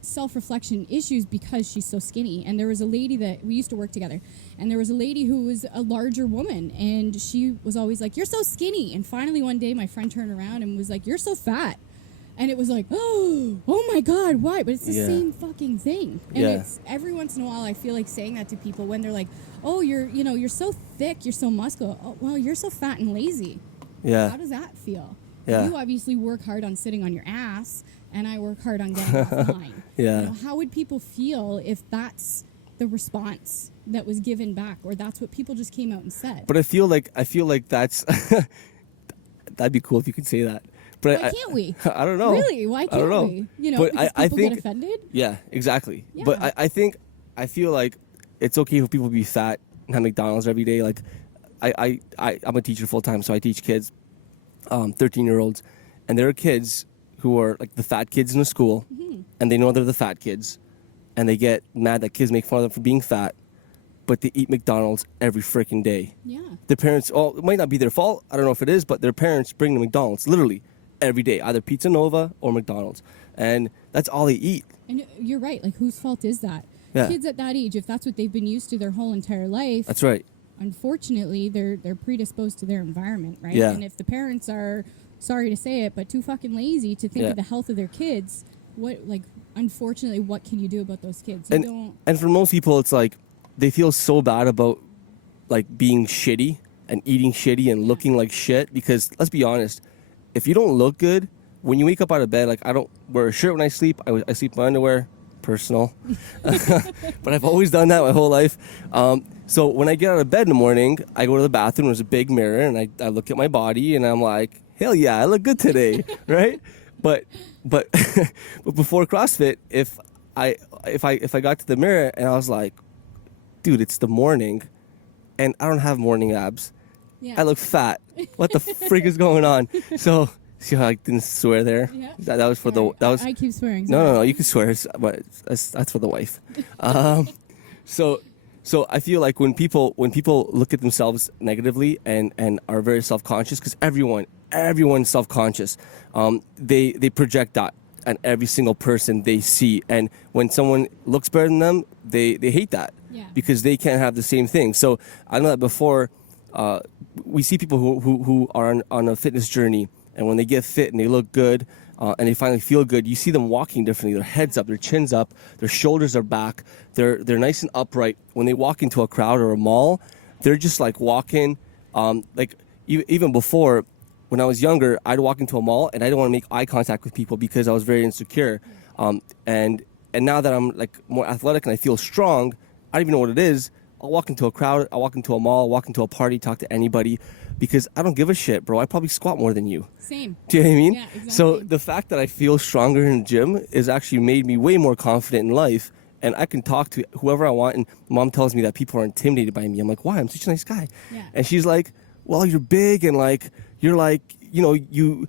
self-reflection issues because she's so skinny. And there was a lady that we used to work together, and there was a lady who was a larger woman, and she was always like, "You're so skinny." And finally one day my friend turned around and was like, "You're so fat." And it was like, oh my God, why? But it's the same fucking thing. And it's every once in a while I feel like saying that to people when they're like, "Oh, you're so thick, you're so muscular." "Oh, well, you're so fat and lazy." How does that feel? You obviously work hard on sitting on your ass, and I work hard on getting offline. You know, how would people feel if that's the response that was given back, or that's what people just came out and said? But I feel like that's that'd be cool if you could say that. But why can't we? I don't know. Really? Why can't we? You know, but because people get offended? Yeah, exactly. Yeah. But I feel like it's okay for people to be fat and have McDonald's every day. Like, I'm a teacher full time, so I teach kids, 13-year-olds, and there are kids who are like the fat kids in the school, and they know they're the fat kids, and they get mad that kids make fun of them for being fat, but they eat McDonald's every freaking day. Their parents, it might not be their fault, I don't know if it is, but their parents bring them McDonald's, literally. Every day, either Pizza Nova or McDonald's, and that's all they eat. And you're right. Like, whose fault is that? Kids at that age, if that's what they've been used to their whole entire life, that's right. unfortunately, they're predisposed to their environment, right? Yeah. And if the parents are, sorry to say it, but too fucking lazy to think of the health of their kids, unfortunately, what can you do about those kids? And for most people, it's like they feel so bad about like being shitty and eating shitty and looking like shit, because let's be honest, if you don't look good when you wake up out of bed, like I don't wear a shirt when I sleep. I sleep in my underwear, personal, but I've always done that my whole life. So when I get out of bed in the morning, I go to the bathroom. There's a big mirror, and I look at my body, and I'm like, hell yeah, I look good today, right? But but before CrossFit, if I got to the mirror and I was like, dude, it's the morning, and I don't have morning abs. Yeah. I look fat. What the freak is going on? So see how I didn't swear there? Yeah. That was for the that was. I keep swearing. No, you can swear, but that's for the wife. So I feel like when people look at themselves negatively and are very self-conscious, because everyone's self-conscious, they project that on every single person they see, and when someone looks better than them, they hate that because they can't have the same thing. So I know that before we see people who are on a fitness journey, and when they get fit and they look good and they finally feel good, you see them walking differently. Their head's up, their chin's up, their shoulders are back, they're nice and upright. When they walk into a crowd or a mall, they're just like walking. Like even before, when I was younger, I'd walk into a mall and I didn't want to make eye contact with people because I was very insecure. And now that I'm like more athletic and I feel strong, I don't even know what it is. I'll walk into a crowd, I'll walk into a mall, I'll walk into a party, talk to anybody, because I don't give a shit, bro. I probably squat more than you. Same. Do you know what I mean? Yeah, exactly. So the fact that I feel stronger in the gym is actually made me way more confident in life, and I can talk to whoever I want. And Mom tells me that people are intimidated by me. I'm like, why? I'm such a nice guy. Yeah. And she's like, well, you're big, and like you're like, you know, you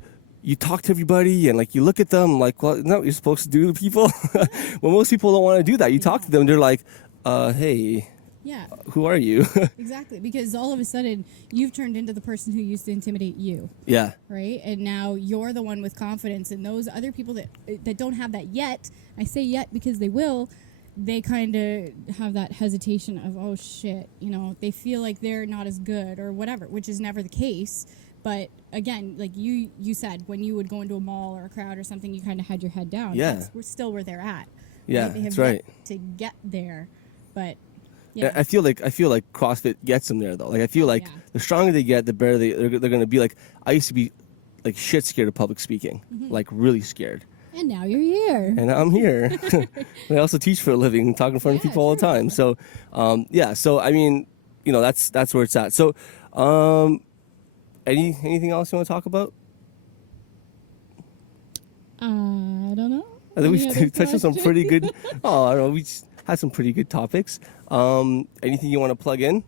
talk to everybody and like you look at them. I'm like, well, isn't that what you're supposed to do to people? Well, most people don't want to do that. You talk to them, they're like, hey. Yeah. Who are you? Exactly, because all of a sudden you've turned into the person who used to intimidate you. Yeah. Right? And now you're the one with confidence, and those other people that don't have that yet, I say yet because they will, they kind of have that hesitation of, oh shit, you know, they feel like they're not as good or whatever, which is never the case. But again, like you said, when you would go into a mall or a crowd or something, you kind of had your head down. Yeah. We're still where they're at. Yeah, right? They have that's right. to get there, but... Yeah. I feel like CrossFit gets them there though. Like I feel like the stronger they get, the better they're going to be. Like I used to be like shit scared of public speaking, like really scared. And now you're here. And now I'm here. I also teach for a living, talking in front of people all the time. So So I mean, you know, that's where it's at. So anything else you want to talk about? I don't know. I think we touched on some pretty good. I don't know. We just had some pretty good topics. Anything you want to plug in?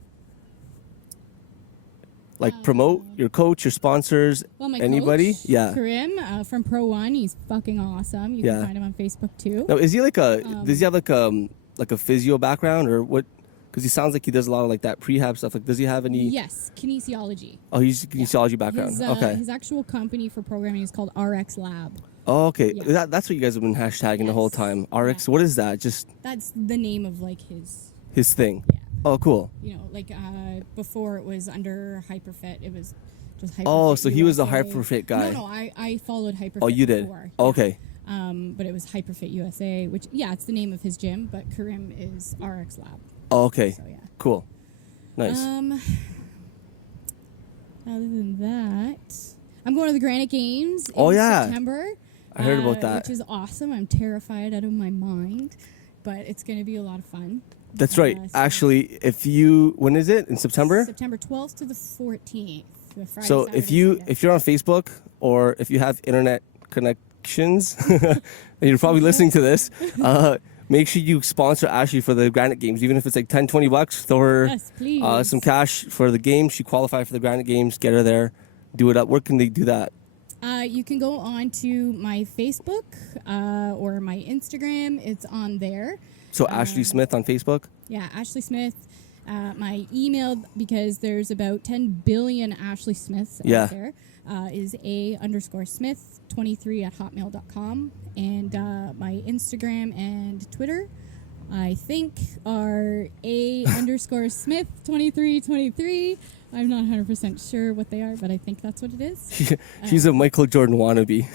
Like promote your coach, your sponsors, my anybody? Coach, yeah. Karim from Pro One. He's fucking awesome. You can find him on Facebook too. Now, is he like does he have like a physio background or what? Because he sounds like he does a lot of like that prehab stuff. Like, does he have any? Yes, kinesiology. Oh, he's kinesiology background. Okay. His actual company for programming is called RX Lab. Oh, okay. Yeah. That's what you guys have been hashtagging the whole time. RX. Yeah. What is that? That's the name of like his thing. Yeah. Oh, cool. You know, like before it was under Hyperfit. It was just Hyperfit. Oh, so he was the Hyperfit guy. No, I followed Hyperfit. Oh, you did. Before. Oh, okay. But it was Hyperfit USA, which it's the name of his gym, but Karim is RX Lab. Oh, okay. So, yeah. Cool. Nice. Other than that, I'm going to the Granite Games in September. I heard about that. Which is awesome. I'm terrified out of my mind, but it's going to be a lot of fun. That's right. Actually, when is it? In September? September 12th to the 14th. Friday, so Saturday, if you're on Facebook or if you have internet connections, and you're probably listening to this, make sure you sponsor Ashley for the Granite Games, even if it's like $10-20. Throw her some cash for the games. She qualified for the Granite Games. Get her there. Do it up. Where can they do that? You can go on to my Facebook or my Instagram. It's on there. So Ashley Smith on Facebook? Yeah, Ashley Smith. My email, because there's about 10 billion Ashley Smiths out there, is a_Smith23@hotmail.com. And my Instagram and Twitter, I think, are a_Smith _Smith 2323. I'm not 100% sure what they are, but I think that's what it is. She's a Michael Jordan wannabe.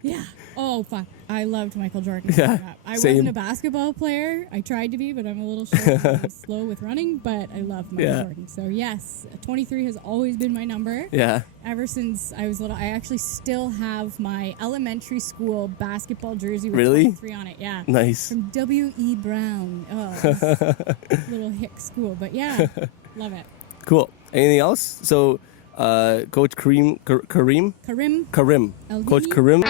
Yeah. Oh, fuck. I loved Michael Jordan. Yeah, I same. wasn't a basketball player. I tried to be, but I'm a little short and slow with running, but I love Michael Jordan. So, yes, 23 has always been my number. Yeah. Ever since I was little. I actually still have my elementary school basketball jersey with Really? 23 on it. Yeah. Nice. From W.E. Brown. Oh, it was little hick school. But, yeah, love it. Cool. Anything else? So, Coach Karim. LD. Coach Karim.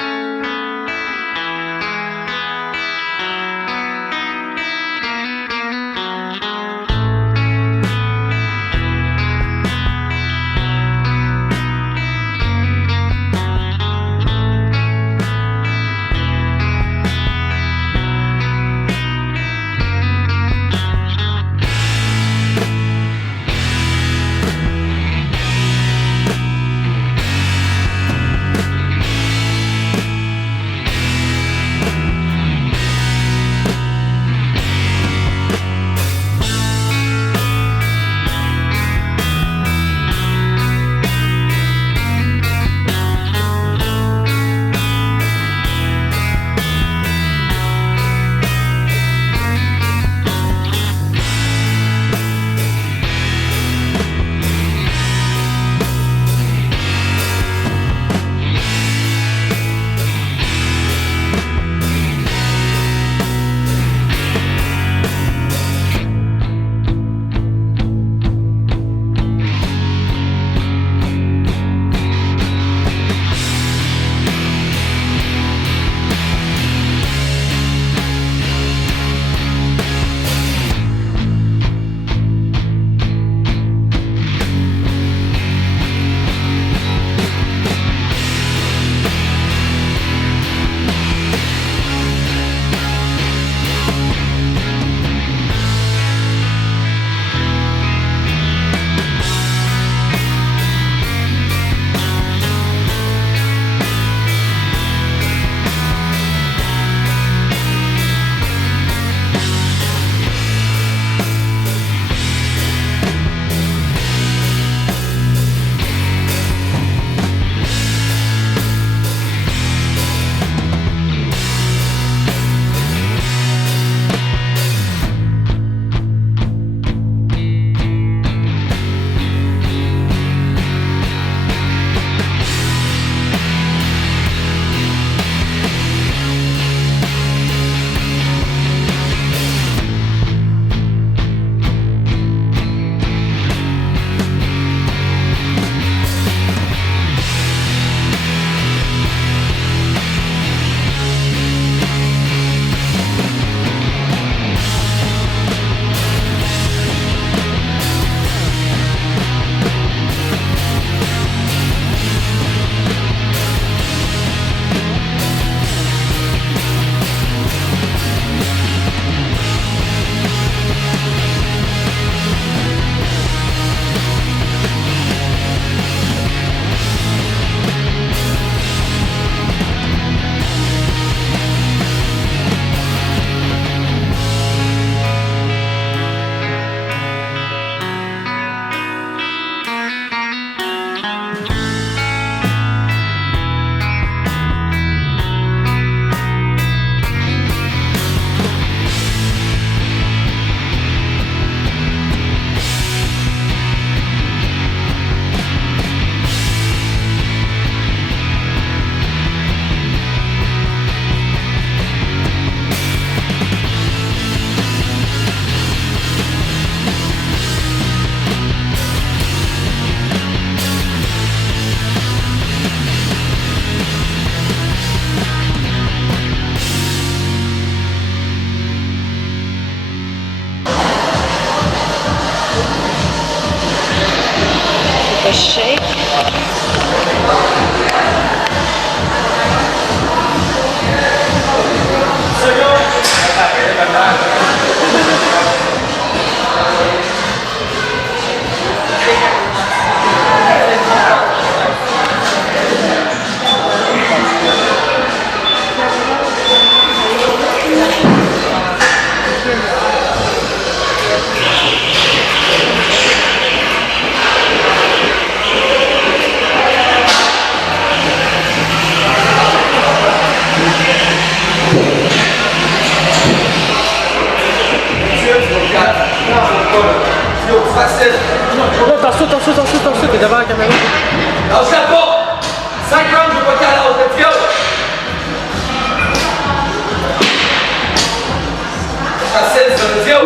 a shake. facile. T'en saute, t'es devant la caméra. Lâche-la pas. 5 rounds, je veux pas qu'elle lâche. Let's go. Facile, ça, let's go.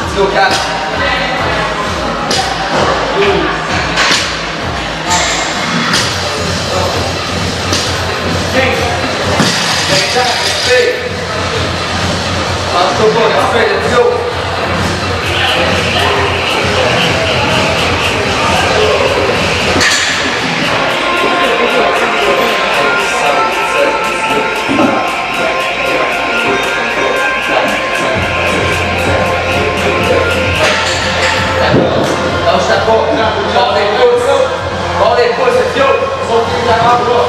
Let's go, 4. 15. Respect. Lâche-toi pas, respect, let's go. Lâche-la pas, bord des pouces. Bord des pouces, let's go. Saute les avant, là.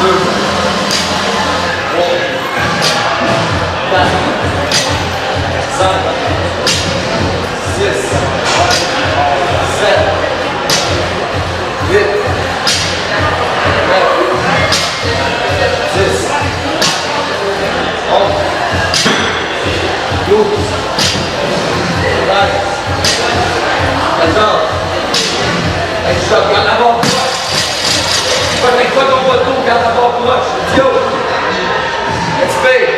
2, 3, 4, 5, 6, 7, 8, 9, 10, 11, 12, 13, 14. Hey, shot, garde la barre proche. Protège pas ton poteau, garde la barre proche. Let's go. Expect.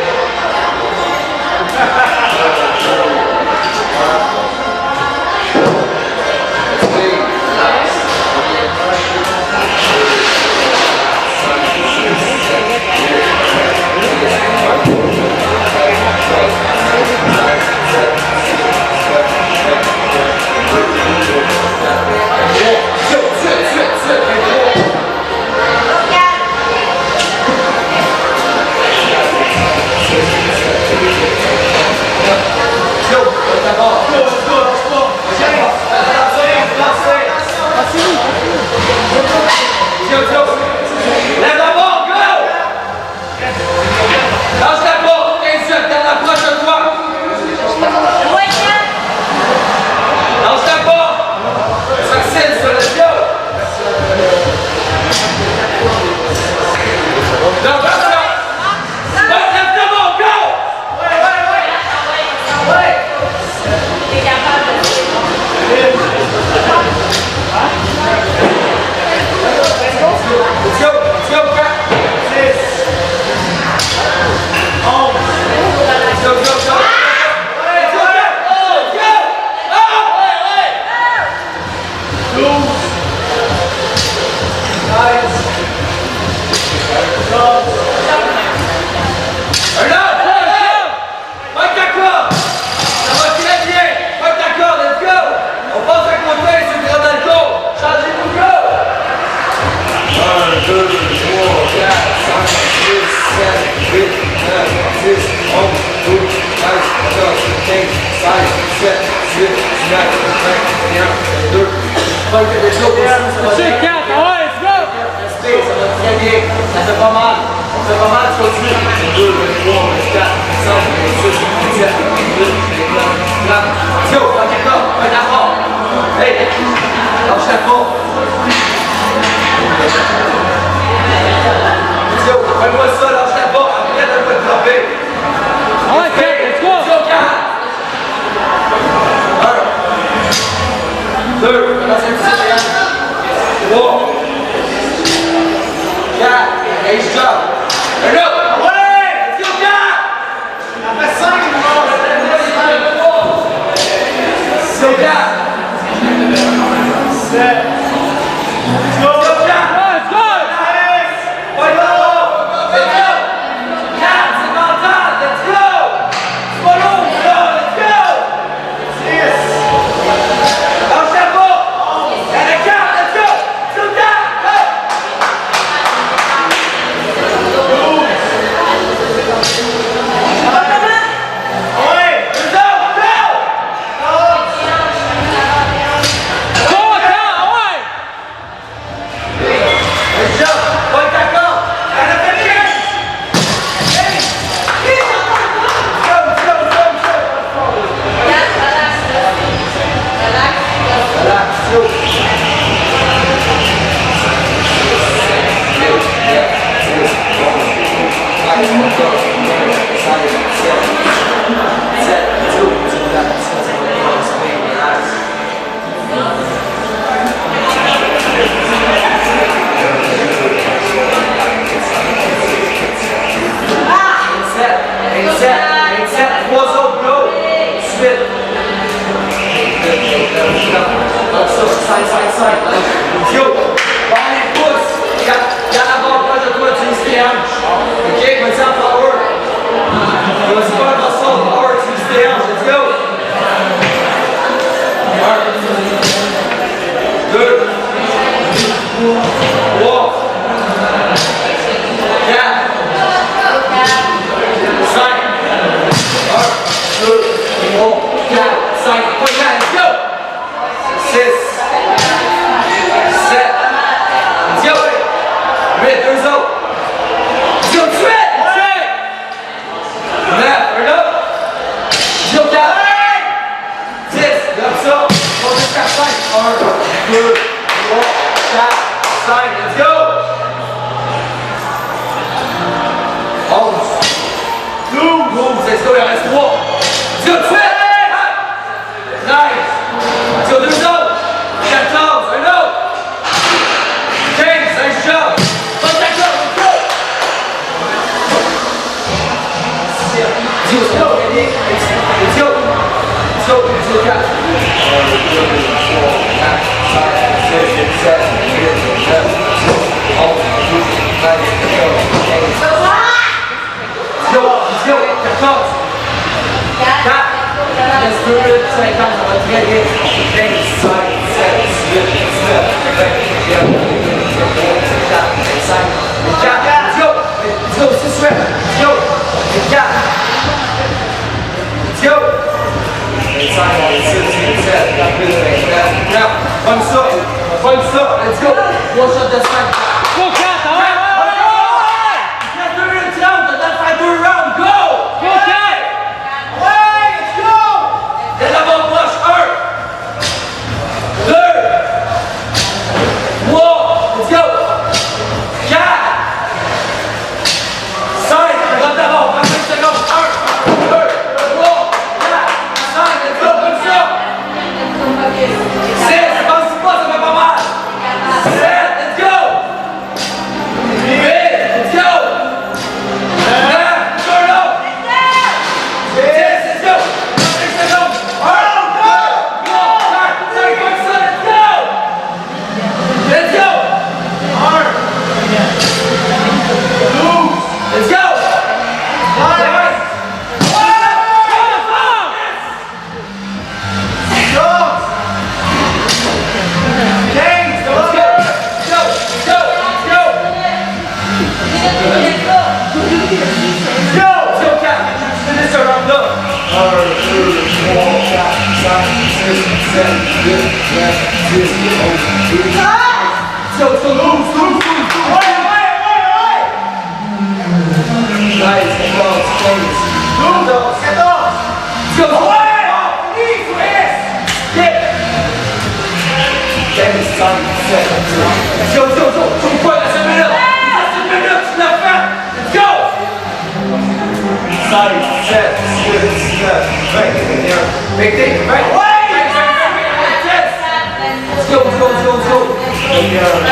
Side, side, side. Let's go. Ball in push. Y'a la barre proche de toi, tu utilises tes hanches. Ok, maintenant power. Vas-y pas dans son power, tu utilises tes hanches. Let's go. 1, 2, 3, 4, 5, 1, 2, 3, 4, 5, let's go. 6, 7, let's go. 8, 2 autres. Let's go, 8, 9, un autre. Let's go, 4, 10, comme ça. On jusqu'à 5, 1, 2, 3, 4, 5, let's go. 11, 12, let's go, il en reste 3. Let's go, 12, 9, let's go, 2 autres. 14, un autre. 15, un job. 24, let's go. Let's go, ready? Let's go. Let's go, let's go, 4. Let's go. One shot this time. Go, Cat! Ouais! Il y a 2 minutes 30, t'as le temps de faire 2 rounds. Go! Go, Cat! Ouais, let's go! De l'avant proche. 1, 2, 3, let's go! 4, 5, rentre d'avant, 25 secondes. 1, 2, 3, 4, 5, let's go, comme ça! 6, avance pas, ça fait pas mal! 7, let's go! 8, let's go! 9, turn up! 10, let's go! 5 secondes! 1, 2, 3, 4, 5, comme ça, let's go! Let's go! 1, 12, let's go! 15, Let's go.